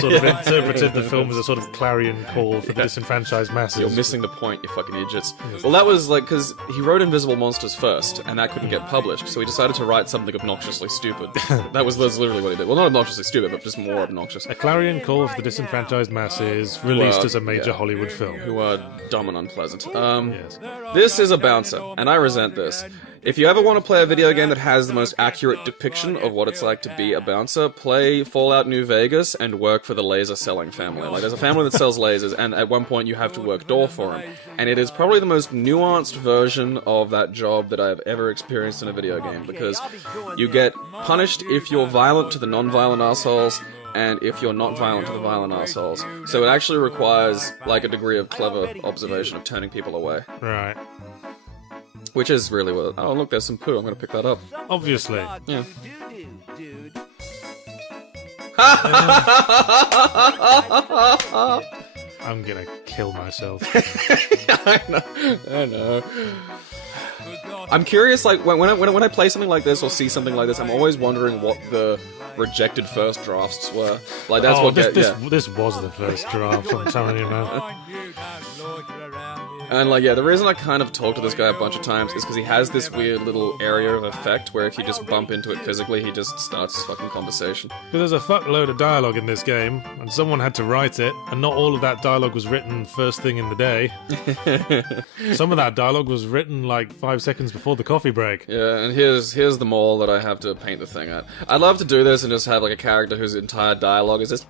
sort of interpreted the film as a sort of clarion call for the disenfranchised masses. You're missing the point, you fucking idiots. Well, that was, like, because he wrote Invisible Monsters first, and that couldn't get published, so he decided to write something obnoxiously stupid. That's literally what he did. Well, not obnoxiously stupid, but just more obnoxious. A clarion call for the disenfranchised masses, released as a major Hollywood film. Who are dumb and unpleasant. Yes. This is a bouncer, and I resent this. If you ever want to play a video game that has the most accurate depiction of what it's like to be a bouncer, play Fallout New Vegas and work for the laser-selling family. Like, there's a family that sells lasers, and at one point you have to work door for them. And it is probably the most nuanced version of that job that I have ever experienced in a video game, because you get punished if you're violent to the non-violent assholes, and if you're not violent to the violent assholes. So it actually requires, like, a degree of clever observation of turning people away. Right. Which is really what... Oh, look, there's some poo. I'm gonna pick that up. Obviously. Yeah. I'm gonna kill myself. I know. I'm curious, like, when I play something like this or see something like this, I'm always wondering what the rejected first drafts were. Like, that's this was the first draft, I'm telling you, man. And, like, yeah, the reason I kind of talked to this guy a bunch of times is because he has this weird little area of effect where if you just bump into it physically, he just starts his fucking conversation. Because there's a fuckload of dialogue in this game, and someone had to write it, and not all of that dialogue was written first thing in the day. Some of that dialogue was written, like, 5 seconds before the coffee break. Yeah, and here's the mall that I have to paint the thing at. I'd love to do this and just have, like, a character whose entire dialogue is just...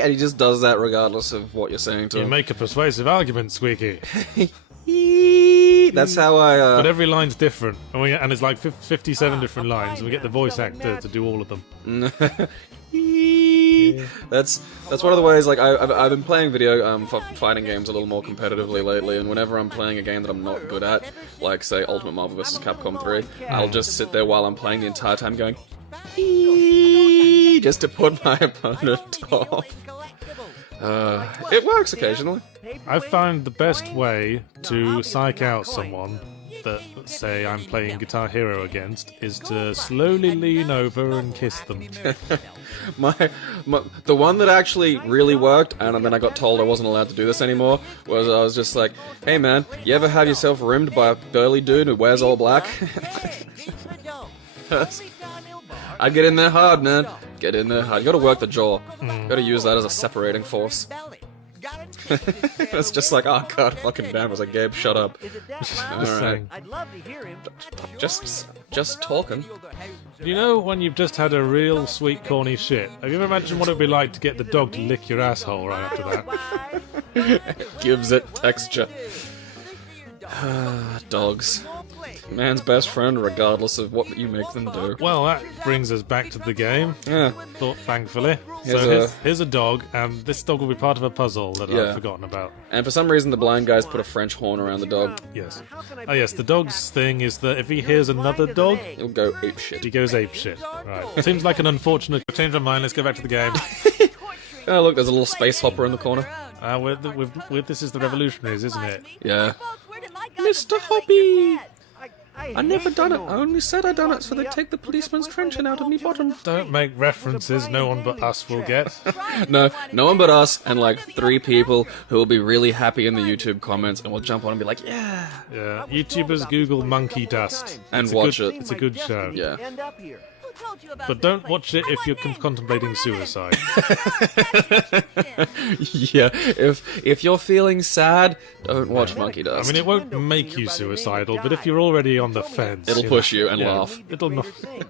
and he just does that regardless of what you're saying to You him. make a persuasive argument, Squeaky. That's how I. But every line's different, and it's like 57 different lines, and we get the voice actor to do all of them. That's one of the ways. Like I've been playing video fighting games a little more competitively lately, and whenever I'm playing a game that I'm not good at, like say Ultimate Marvel vs. Capcom 3, I'll just sit there while I'm playing the entire time going just to put my opponent off. It works occasionally. I've found the best way to psych out someone that, say, I'm playing Guitar Hero against, is to slowly lean over and kiss them. The one that actually really worked, and then I got told I wasn't allowed to do this anymore, was I was just like, hey man, you ever have yourself rimmed by a burly dude who wears all black? I'd get in there hard, man. Get in there hard. You gotta work the jaw. You gotta use that as a separating force. It's just like, oh god, fucking damn, I was like, Gabe, shut up. Alright. Just talking. You know when you've just had a real sweet corny shit? Have you ever imagined what it'd be like to get the dog to lick your asshole right after that? Gives it texture. Dogs. Man's best friend, regardless of what you make them do. Well, that brings us back to the game. Yeah. Thankfully. Here's a dog, and this dog will be part of a puzzle that I've forgotten about. And for some reason, the blind guys put a French horn around the dog. Yes. Oh yes, the dog's thing is that if he hears another dog, He'll go apeshit. he goes apeshit. Right. Seems like an unfortunate... Change my mind, let's go back to the game. Oh look, there's a little space hopper in the corner. This is the Revolutionaries, isn't it? Yeah. Mr. Hoppy! I never done it. I only said I done it so they take the policeman's truncheon out of me bottom. Don't make references no one but us will get. No one but us and like 3 people who will be really happy in the YouTube comments and will jump on and be like, yeah. Yeah, YouTubers Google monkey dust. And watch it. It's a good show. Yeah. But don't watch it if you're contemplating suicide. Yeah, if you're feeling sad, don't watch Monkey Dust. I mean, it won't make you suicidal, but if you're already on the fence... It'll push you and laugh. It'll not...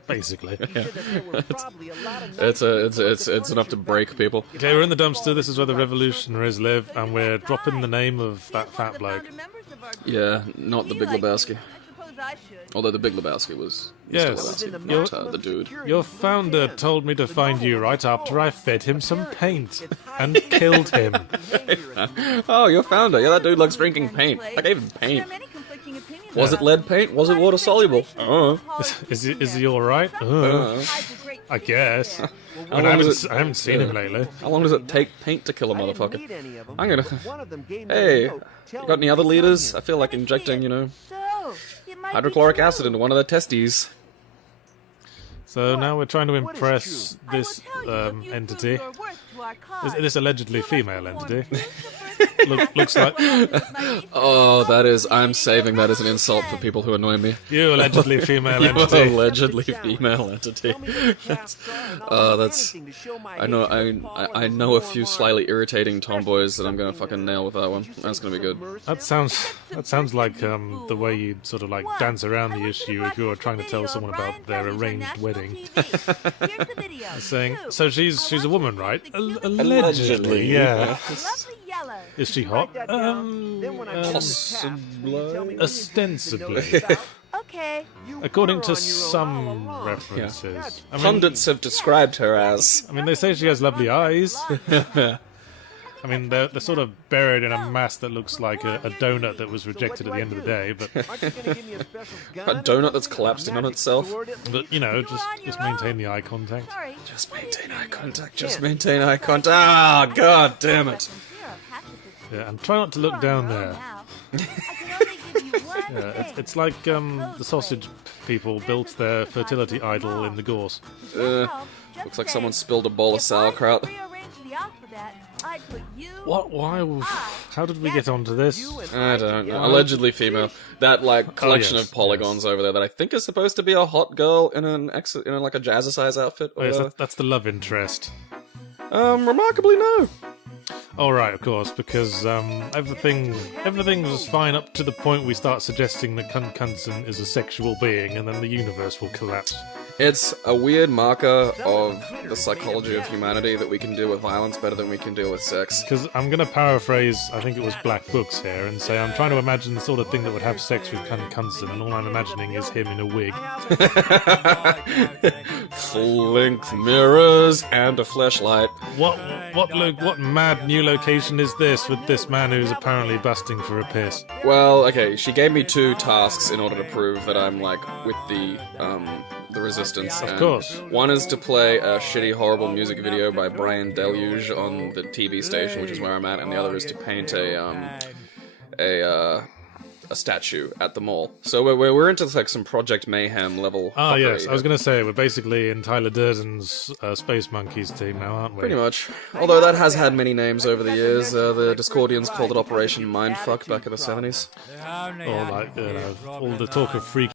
Basically. It's enough to break people. Okay, we're in the dumpster, this is where the Revolutionaries live, and we're dropping the name of that fat bloke. Yeah, not the Big Lebowski. Although the Big Lebowski was Yes, not the dude. Your founder told me to find you right after I fed him some paint and killed him. Oh, your founder. Yeah, that dude likes drinking paint. I gave him paint. Was it lead paint? Was it water soluble? Is he alright? I guess. I haven't seen him lately. How long does it take paint to kill a motherfucker? I'm gonna... Hey, you got any other leaders? I feel like injecting, hydrochloric acid into one of their testes. So now we're trying to impress this entity. This allegedly female entity. Looks like... Oh, I'm saving that as an insult for people who annoy me. You allegedly female You entity. allegedly female entity. I know a few slightly irritating tomboys that I'm gonna fucking nail with that one. That's gonna be good. That sounds like the way you sort of like dance around the issue if you were trying to tell someone about their arranged wedding. Saying, so she's a woman, right? Allegedly, yeah. Is she hot? Possibly. Ostensibly. According to some references. I mean, Pundits have described her as... I mean, they say she has lovely eyes. I mean, they're sort of buried in a mass that looks like a donut that was rejected at the end of the day, but... A donut that's collapsed in on itself? But, just maintain the eye contact. Just maintain eye contact, just maintain eye contact. Ah, god damn it. Yeah, and try not to look down there. Yeah, it's like the sausage people built their fertility idol in the gorse. Looks like someone spilled a bowl of sauerkraut. What? Why? How did we get onto this? I don't know. Allegedly female. That collection of polygons over there that I think is supposed to be a hot girl in like a jazzercise outfit. Oh, yes, that's the love interest. Remarkably no. Oh right, of course, because everything was fine up to the point we start suggesting that Knutson is a sexual being, and then the universe will collapse. It's a weird marker of the psychology of humanity that we can deal with violence better than we can deal with sex. Because I'm going to paraphrase, I think it was Black Books here, and say I'm trying to imagine the sort of thing that would have sex with Knutson, and all I'm imagining is him in a wig. Full-length mirrors and a fleshlight. What mad new location is this with this man who's apparently busting for a piss? Well, okay, she gave me 2 tasks in order to prove that I'm, like, with the Resistance. Of course. One is to play a shitty, horrible music video by Brian Deluge on the TV station, which is where I'm at, and the other is to paint a statue at the mall. So we're into like some Project Mayhem level. Ah, yes. I was going to say we're basically in Tyler Durden's Space Monkeys team now, aren't we? Pretty much. Although that has had many names over the years. The Discordians called it Operation Mindfuck back in the 70s. Or like, all the talk of freak